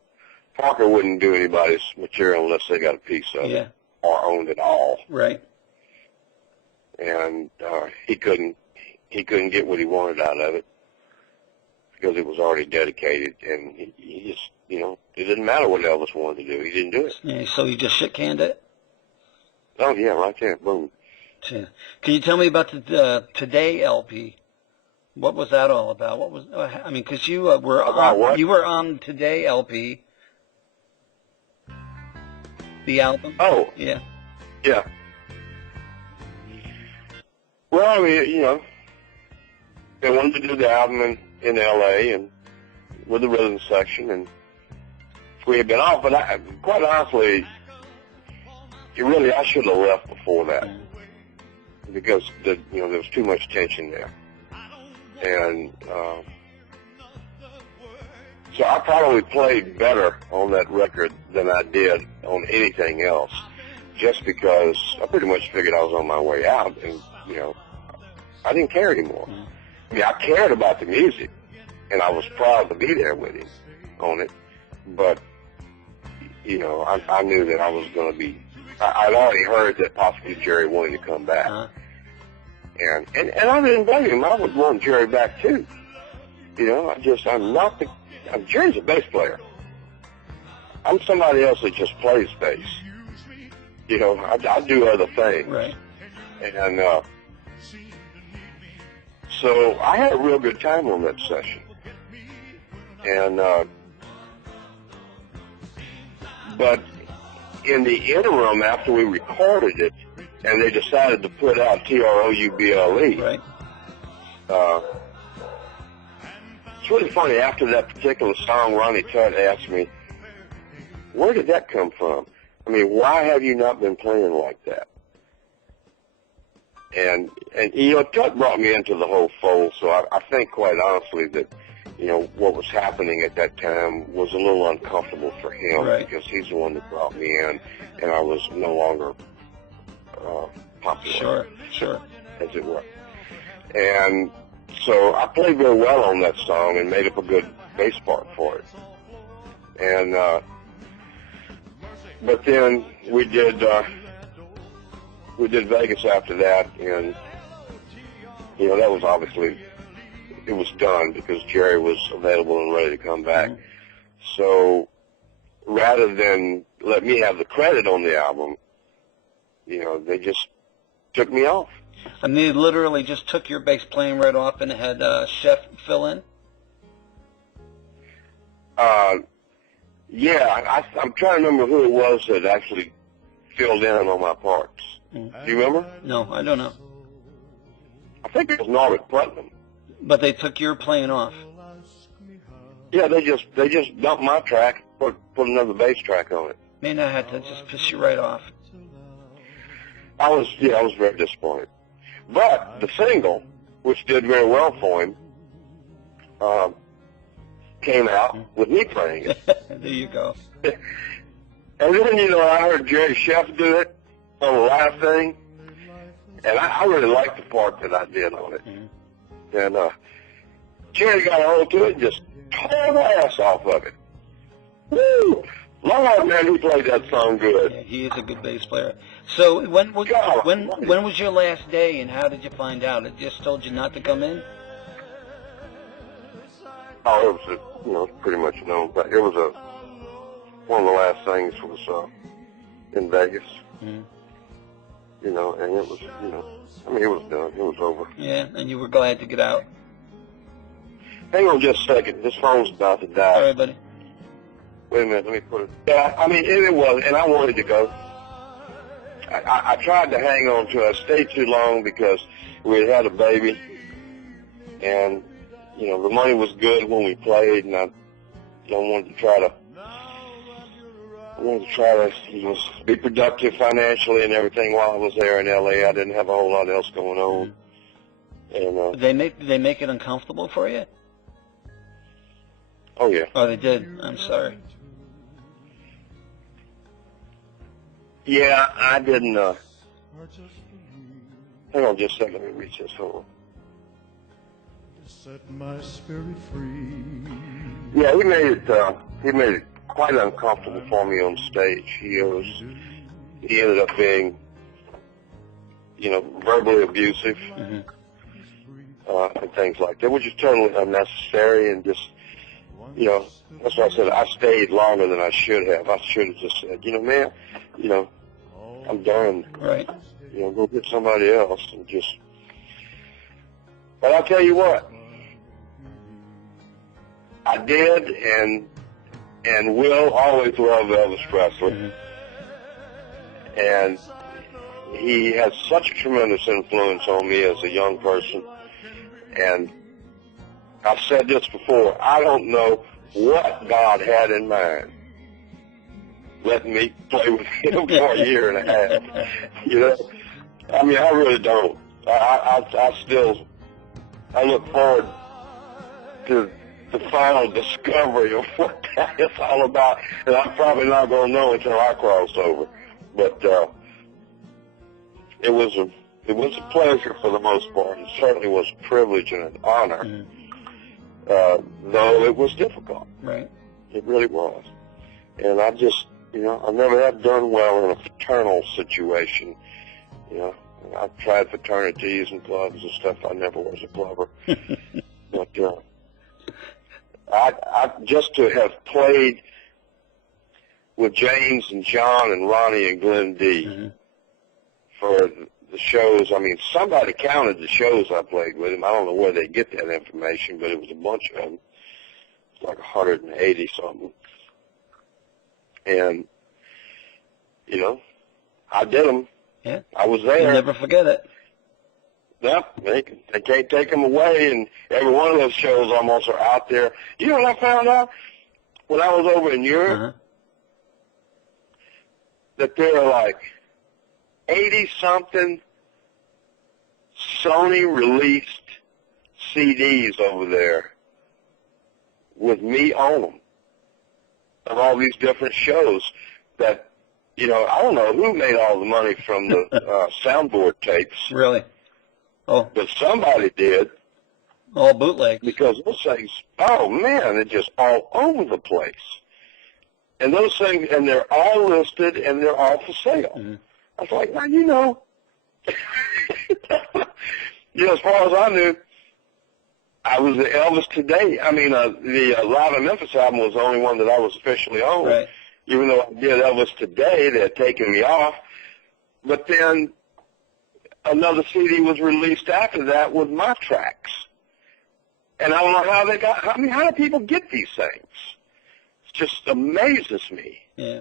Parker wouldn't do anybody's material unless they got a piece of it or owned it all. Right. And he couldn't get what he wanted out of it because it was already dedicated, and he just, it didn't matter what Elvis wanted to do. He didn't do it. Yeah, so you just shit-canned it? Oh, yeah, right there. Boom. Yeah. Can you tell me about the Today LP? What was that all about? What was, I mean, because you were on Today LP, the album. Oh. Yeah. Yeah. Well, I mean, they wanted to do the album in L.A. and with the rhythm section, and we had been off. But quite honestly, I should have left before that because there was too much tension there, and so I probably played better on that record than I did on anything else, just because I pretty much figured I was on my way out, and I didn't care anymore. I mean, I cared about the music, and I was proud to be there with him on it, but I knew that I was going to be. I'd already heard that possibly Jerry wanted to come back, and I didn't blame him. I would want Jerry back too. Jerry's a bass player. I'm somebody else that just plays bass. I do other things. Right. And so I had a real good time on that session. And but in the interim, after we recorded it, and they decided to put out Trouble, right. It's really funny. After that particular song, Ronnie Tutt asked me, "Where did that come from? I mean, why have you not been playing like that?" And Tutt brought me into the whole fold, so I think quite honestly that, what was happening at that time was a little uncomfortable for him, right. because he's the one that brought me in, and I was no longer popular. Sure. As it were. And so I played very well on that song and made up a good bass part for it. And but then we did Vegas after that, and that was obviously, it was done because Jerry was available and ready to come back. So rather than let me have the credit on the album, they just took me off. And they literally just took your bass playing right off and had Chef fill in? Yeah, I'm trying to remember who it was that actually filled in on my parts. Do you remember? No, I don't know. I think it was Norbert Putnam. But they took your playing off? Yeah, they just dumped my track, put another bass track on it. Man, I had to just piss you right off. I was very disappointed. But the single, which did very well for him, came out with me playing it. There you go. And then, I heard Jerry Chef do it on the last thing, and I really liked the part that I did on it. And Jerry got a hold to it and just tore the ass off of it. Woo! Lord, man, he played that song good. Yeah, he is a good bass player. So when was your last day, and how did you find out? It just told you not to come in? Oh, it was pretty much known. But it was one of the last things was in Vegas. And it was, it was done. It was over. Yeah, and you were glad to get out. Hang on just a second. This phone's about to die. All right, buddy. Wait a minute, let me put it. Yeah, I mean, it was, and I wanted to go. I tried to hang on to it. I stayed too long because we had a baby, and the money was good when we played, and I wanted to try to be productive financially and everything while I was there in L.A. I didn't have a whole lot else going on. And Did they make it uncomfortable for you? oh yeah, Oh, they did. I'm sorry. yeah. I didn't. Hang on just a second. Let me reach this. Hold on. Set my spirit free. Yeah, he made it quite uncomfortable for me on stage. He ended up being, verbally abusive, and things like that, which is totally unnecessary, and just, that's why I said I stayed longer than I should have. I should have just said, man, I'm done. Right. Go get somebody else and just. But I'll tell you what, I did and will always love Elvis Presley. And he has such a tremendous influence on me as a young person. And I've said this before, I don't know what God had in mind letting me play with him for a year and a half. I mean, I really don't. I look forward to the final discovery of what that is all about, and I'm probably not going to know until I cross over. But it was a pleasure for the most part. It certainly was a privilege and an honor, though it was difficult. Right. It really was. And I just, I never have done well in a fraternal situation. I've tried fraternities and clubs and stuff. I never was a clubber. But I just to have played with James and John and Ronnie and Glenn D for the shows. I mean, somebody counted the shows I played with him. I don't know where they get that information, but it was a bunch of them. It's like 180 something. And I did them. Yeah. I was there. You'll never forget it. Yep, they can't take them away, and every one of those shows almost are out there. You know what I found out when I was over in Europe? That there are like 80-something Sony-released CDs over there with me on them of all these different shows that, I don't know who made all the money from the soundboard tapes. Really? Oh. But somebody did. All bootlegs. Because those things, oh man, they're just all over the place. And those things, and they're all listed and they're all for sale. I was like, now, as far as I knew, I was the Elvis Today. I mean, the Live in Memphis album was the only one that I was officially on. Right. Even though I did Elvis Today, they had taken me off. But then another CD was released after that with my tracks. And I don't know how they got, how do people get these things? It just amazes me. Yeah.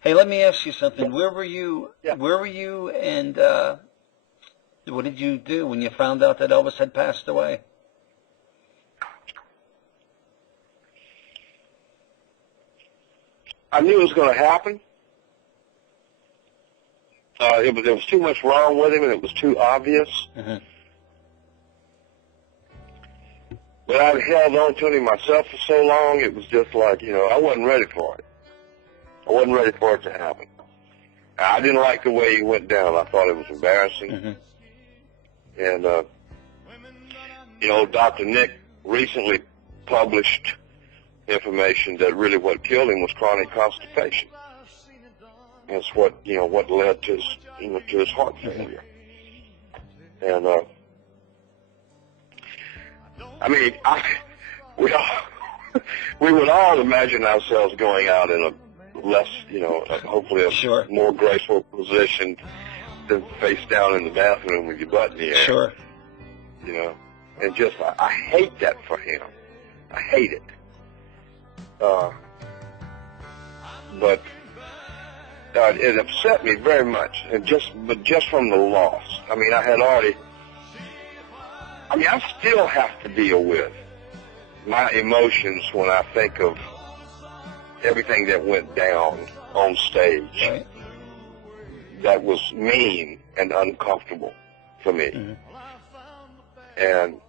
Hey, let me ask you something. Where were you, and what did you do when you found out that Elvis had passed away? I knew it was going to happen. There was too much wrong with him, and it was too obvious. But I'd held on to him myself for so long, it was just like, I wasn't ready for it. I wasn't ready for it to happen. I didn't like the way he went down. I thought it was embarrassing. And, Dr. Nick recently published information that really what killed him was chronic constipation. That's what what led to his heart failure. And we would all imagine ourselves going out in a less, hopefully a more graceful position than face down in the bathroom with your butt in the air. Sure. And just I hate that for him. I hate it. But it upset me very much, and just from the loss. I mean, I still have to deal with my emotions when I think of everything that went down on stage Right. that was mean and uncomfortable for me. Mhm. And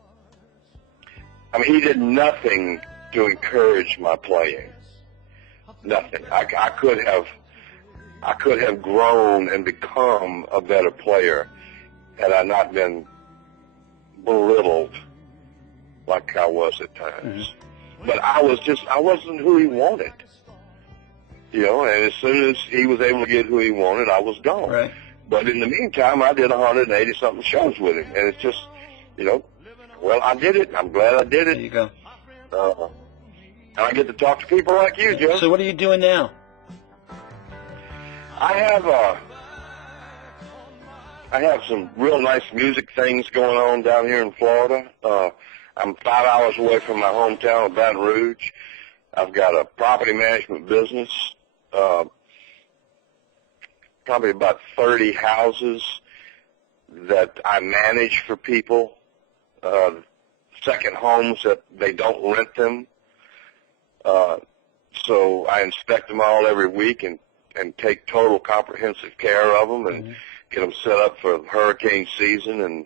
I mean, he did nothing to encourage my playing. Nothing. I could have grown and become a better player had I not been belittled like I was at times. But I wasn't who he wanted. You know, and as soon as he was able to get who he wanted, I was gone. Right. But in the meantime, I did 180-something shows with him. And it's just, you know, well, I did it. I'm glad I did There it. you go. And I get to talk to people like you, Joe. So what are you doing now? I have some real nice music things going on down here in Florida. I'm 5 hours away from my hometown of Baton Rouge. I've got a property management business, probably about 30 houses that I manage for people, second homes that they don't rent them. So I inspect them all every week and take total comprehensive care of them and get them set up for hurricane season and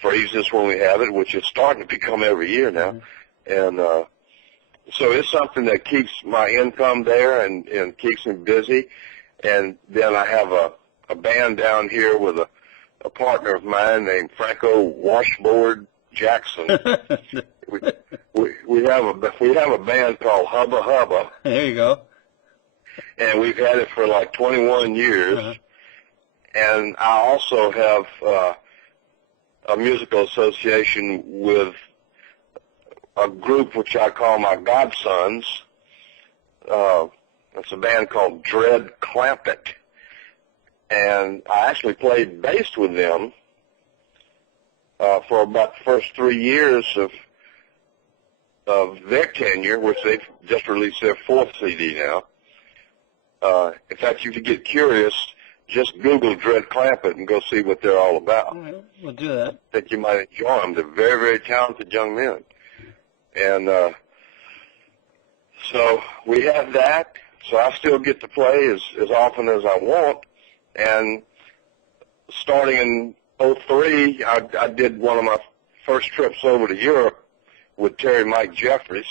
freezes when we have it, which is starting to become every year now. And so it's something that keeps my income there and keeps me busy. And then I have a band down here with a partner of mine named Franco Washboard Jackson. we have a band called Hubba Hubba, There you go. and we've had it for like 21 years. And I also have a musical association with a group which I call my godsons. It's a band called Dread Clampett, and I actually played bass with them for about the first 3 years of their tenure, which they've just released their 4th CD now. In fact, if you get curious, just Google Dread Clampett and go see what they're all about. All right, we'll do that. I think you might enjoy them. They're very, very talented young men. And so we have that. So I still get to play as often as I want. And starting in 2003, I did one of my first trips over to Europe with Terry Mike Jeffries.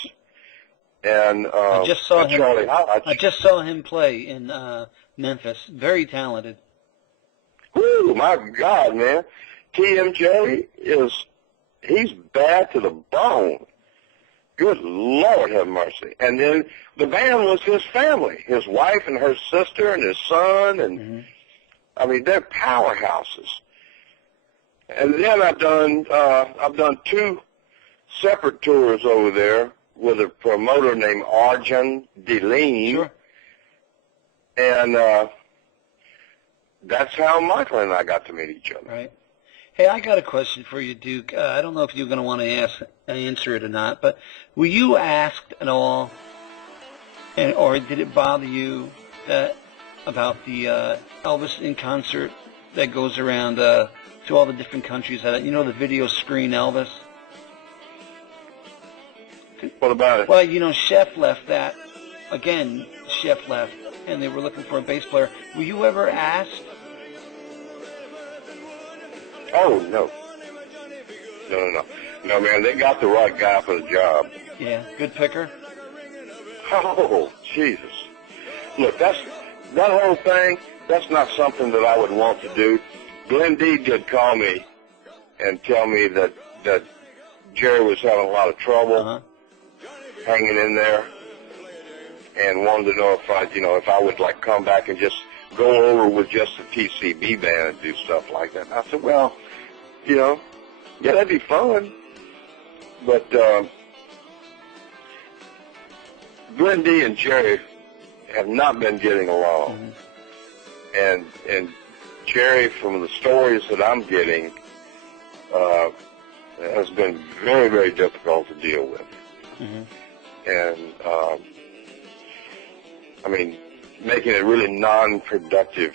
And I just saw him. Charlie Hodge. I just saw him play in Memphis. Very talented. Woo, my God, man. TMJ he's bad to the bone. Good Lord have mercy. And then the band was his family, his wife and her sister and his son. And I mean, they're powerhouses. And then I've done 2 separate tours over there with a promoter named Arjun Deline. Sure. And that's how Michael and I got to meet each other. Right. Hey, I got a question for you, Duke. I don't know if you're going to want to answer it or not, but were you asked at all, or did it bother you about the Elvis in concert that goes around to all the different countries? You know, the video screen Elvis? What about it? Well, you know, Chef left that. Again, Chef left, and they were looking for a bass player. Were you ever asked? Oh, no. No, man, they got the right guy for the job. Yeah, good picker. Oh, Jesus. Look, that whole thing, that's not something that I would want to do. Glenn D did call me and tell me that Jerry was having a lot of trouble hanging in there and wanted to know if I would like come back and just go over with just the TCB band and do stuff like that. And I said, well, yeah, that'd be fun. But Glenn D and Jerry have not been getting along. And Jerry, from the stories that I'm getting, has been very, very difficult to deal with. And, I mean, making it really non-productive,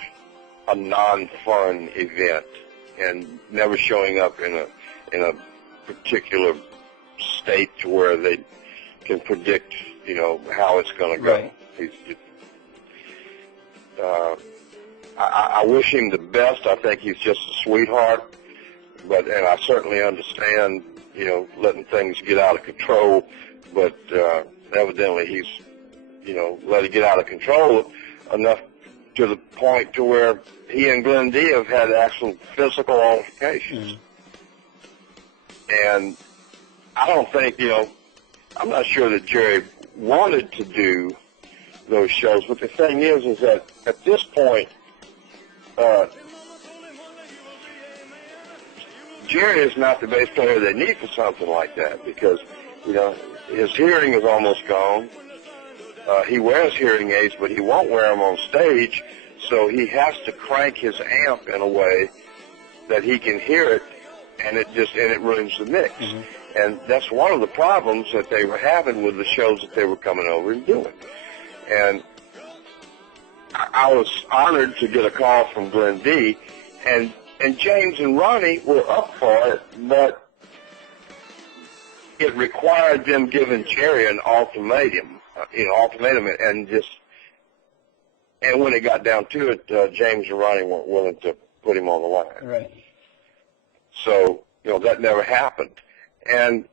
a non-fun event, and never showing up in a particular state to where they can predict how it's going to go. Right. I wish him the best. I think he's just a sweetheart, and I certainly understand, letting things get out of control, but evidently he's, let it get out of control enough to the point to where he and Glenn D have had actual physical altercations. And I don't think, I'm not sure that Jerry wanted to do those shows, but the thing is that at this point, Jerry is not the bass player they need for something like that because, his hearing is almost gone. He wears hearing aids, but he won't wear them on stage, so he has to crank his amp in a way that he can hear it, and it ruins the mix. And that's one of the problems that they were having with the shows that they were coming over and doing. And I was honored to get a call from Glenn D, and James and Ronnie were up for it, but it required them giving Jerry an ultimatum, and when it got down to it, James and Ronnie weren't willing to put him on the line. Right. So, that never happened. And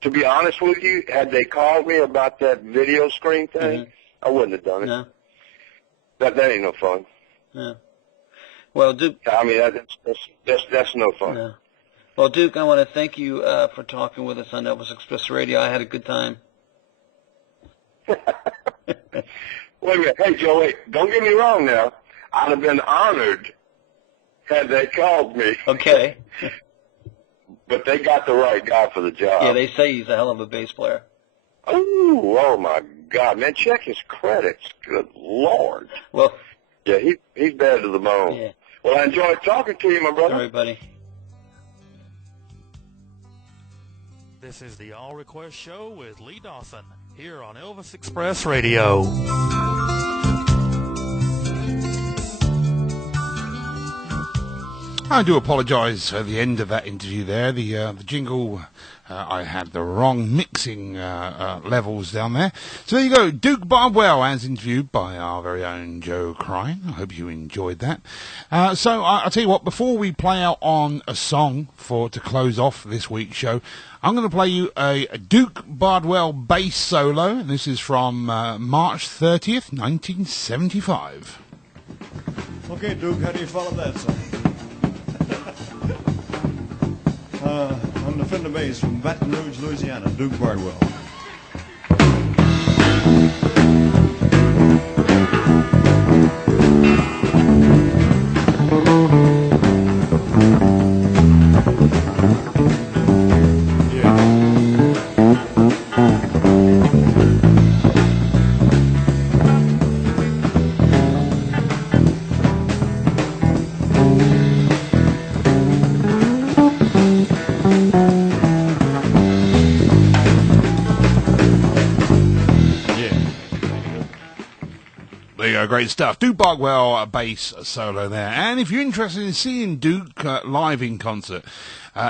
to be honest with you, had they called me about that video screen thing, I wouldn't have done it. No. That ain't no fun. No. Well, Duke. I mean, that's no fun. No. Well, Duke, I want to thank you for talking with us on Elvis Express Radio. I had a good time. Wait a minute. Hey, Joe, wait. Don't get me wrong now. I'd have been honored had they called me. Okay. But they got the right guy for the job. Yeah, they say he's a hell of a bass player. Oh my God, man! Check his credits. Good Lord. Well. Yeah, he's bad to the bone. Yeah. Well, I enjoyed talking to you, my brother. All right, buddy. This is the All Request Show with Lee Dawson here on Elvis Express Radio. I do apologise at the end of that interview there. The jingle, I had the wrong mixing levels down there. So there you go, Duke Bardwell as interviewed by our very own Joe Crine. I hope you enjoyed that. So I'll tell you what, before we play out on a song to close off this week's show, I'm going to play you a Duke Bardwell bass solo, and this is from March 30th, 1975. Okay, Duke, how do you follow that song? I'm the Fender bass from Baton Rouge, Louisiana, Duke Bardwell. Great stuff. Duke Bardwell bass solo there. And if you're interested in seeing Duke live in concert,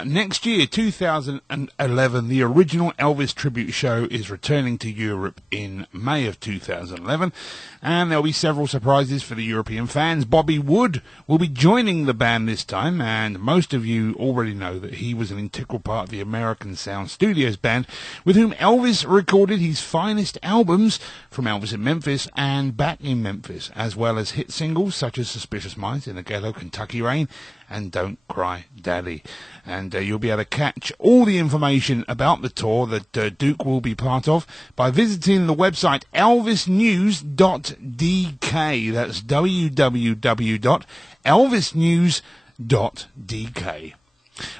next year, 2011, the original Elvis tribute show is returning to Europe in May of 2011. And there'll be several surprises for the European fans. Bobby Wood will be joining the band this time, and most of you already know that he was an integral part of the American Sound Studios band, with whom Elvis recorded his finest albums from Elvis in Memphis and Back in Memphis, as well as hit singles such as Suspicious Minds, In the Ghetto, Kentucky Rain, and Don't Cry Daddy. And you'll be able to catch all the information about the tour that Duke will be part of by visiting the website elvisnews.dk. That's www.elvisnews.dk.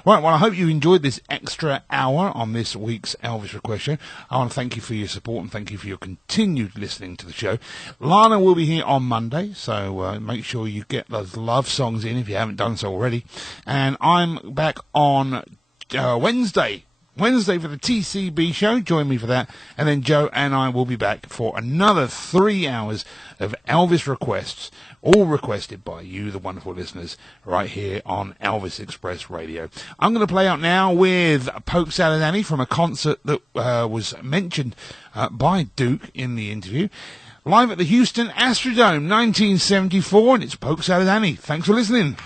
Right, well, I hope you enjoyed this extra hour on this week's Elvis Request Show. I want to thank you for your support and thank you for your continued listening to the show. Lana will be here on Monday, so make sure you get those love songs in if you haven't done so already. And I'm back on Wednesday Wednesday for the TCB show. Join me for that. And then Joe and I will be back for another 3 hours of Elvis requests, all requested by you, the wonderful listeners, right here on Elvis Express Radio. I'm going to play out now with Polk Salad Annie from a concert that was mentioned by Duke in the interview. Live at the Houston Astrodome, 1974, and it's Polk Salad Annie. Thanks for listening.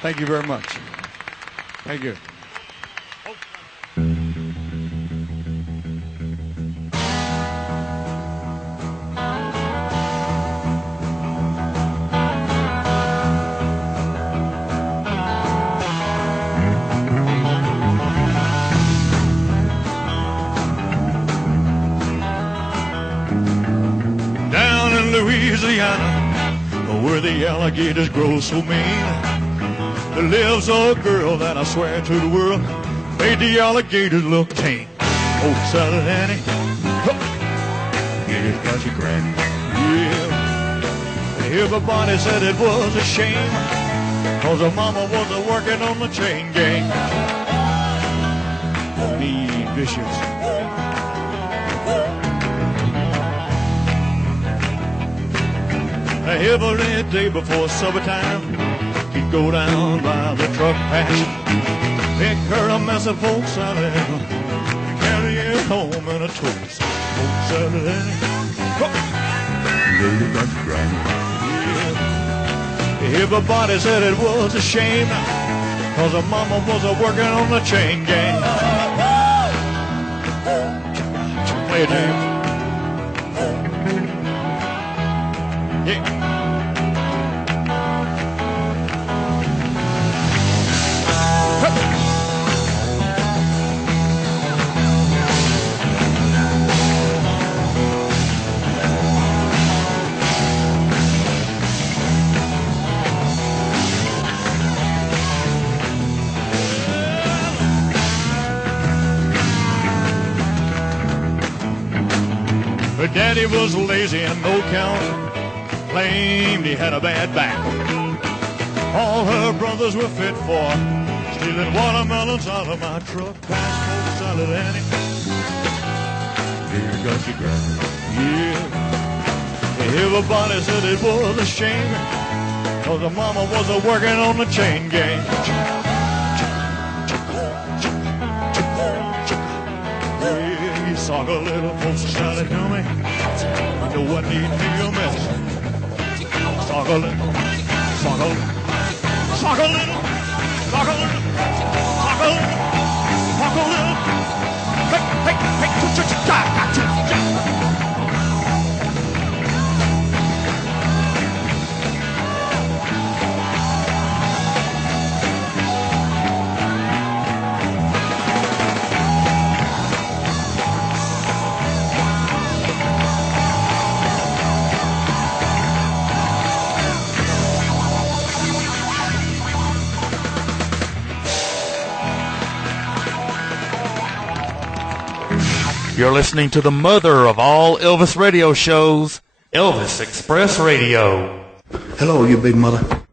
Thank you very much. Thank you. Down in Louisiana, where the alligators grow so mean, there lives a girl that I swear to the world made the alligators look tame. Polk Salad Annie, yeah, got your granny. Yeah, everybody said it was a shame, cause her mama was working on the chain gang. Mean, vicious. Every day before supper time, he'd go down by the truck patch, pick her a mess of polk salad, carry it home in a toast. Polk salad, yeah. Everybody said it was a shame, cause her mama was working on the chain gang. Play it, James. Yeah. Her daddy was lazy and no count, claimed he had a bad back. All her brothers were fit for stealing watermelons out of my truck. Past Polk Salad Annie, here got your granny. Yeah, everybody said it was a shame, cause her mama was working on the chain gang. Yeah, you sock a little Polk Salad, dummy. You know I need me a medicine. Sock a little, sock a little, sock a little, sock a little, sock a little, sock a little. Hey, hey, hey, cha-cha-cha-cha. You're listening to the mother of all Elvis radio shows, Elvis Express Radio. Hello, you big mother.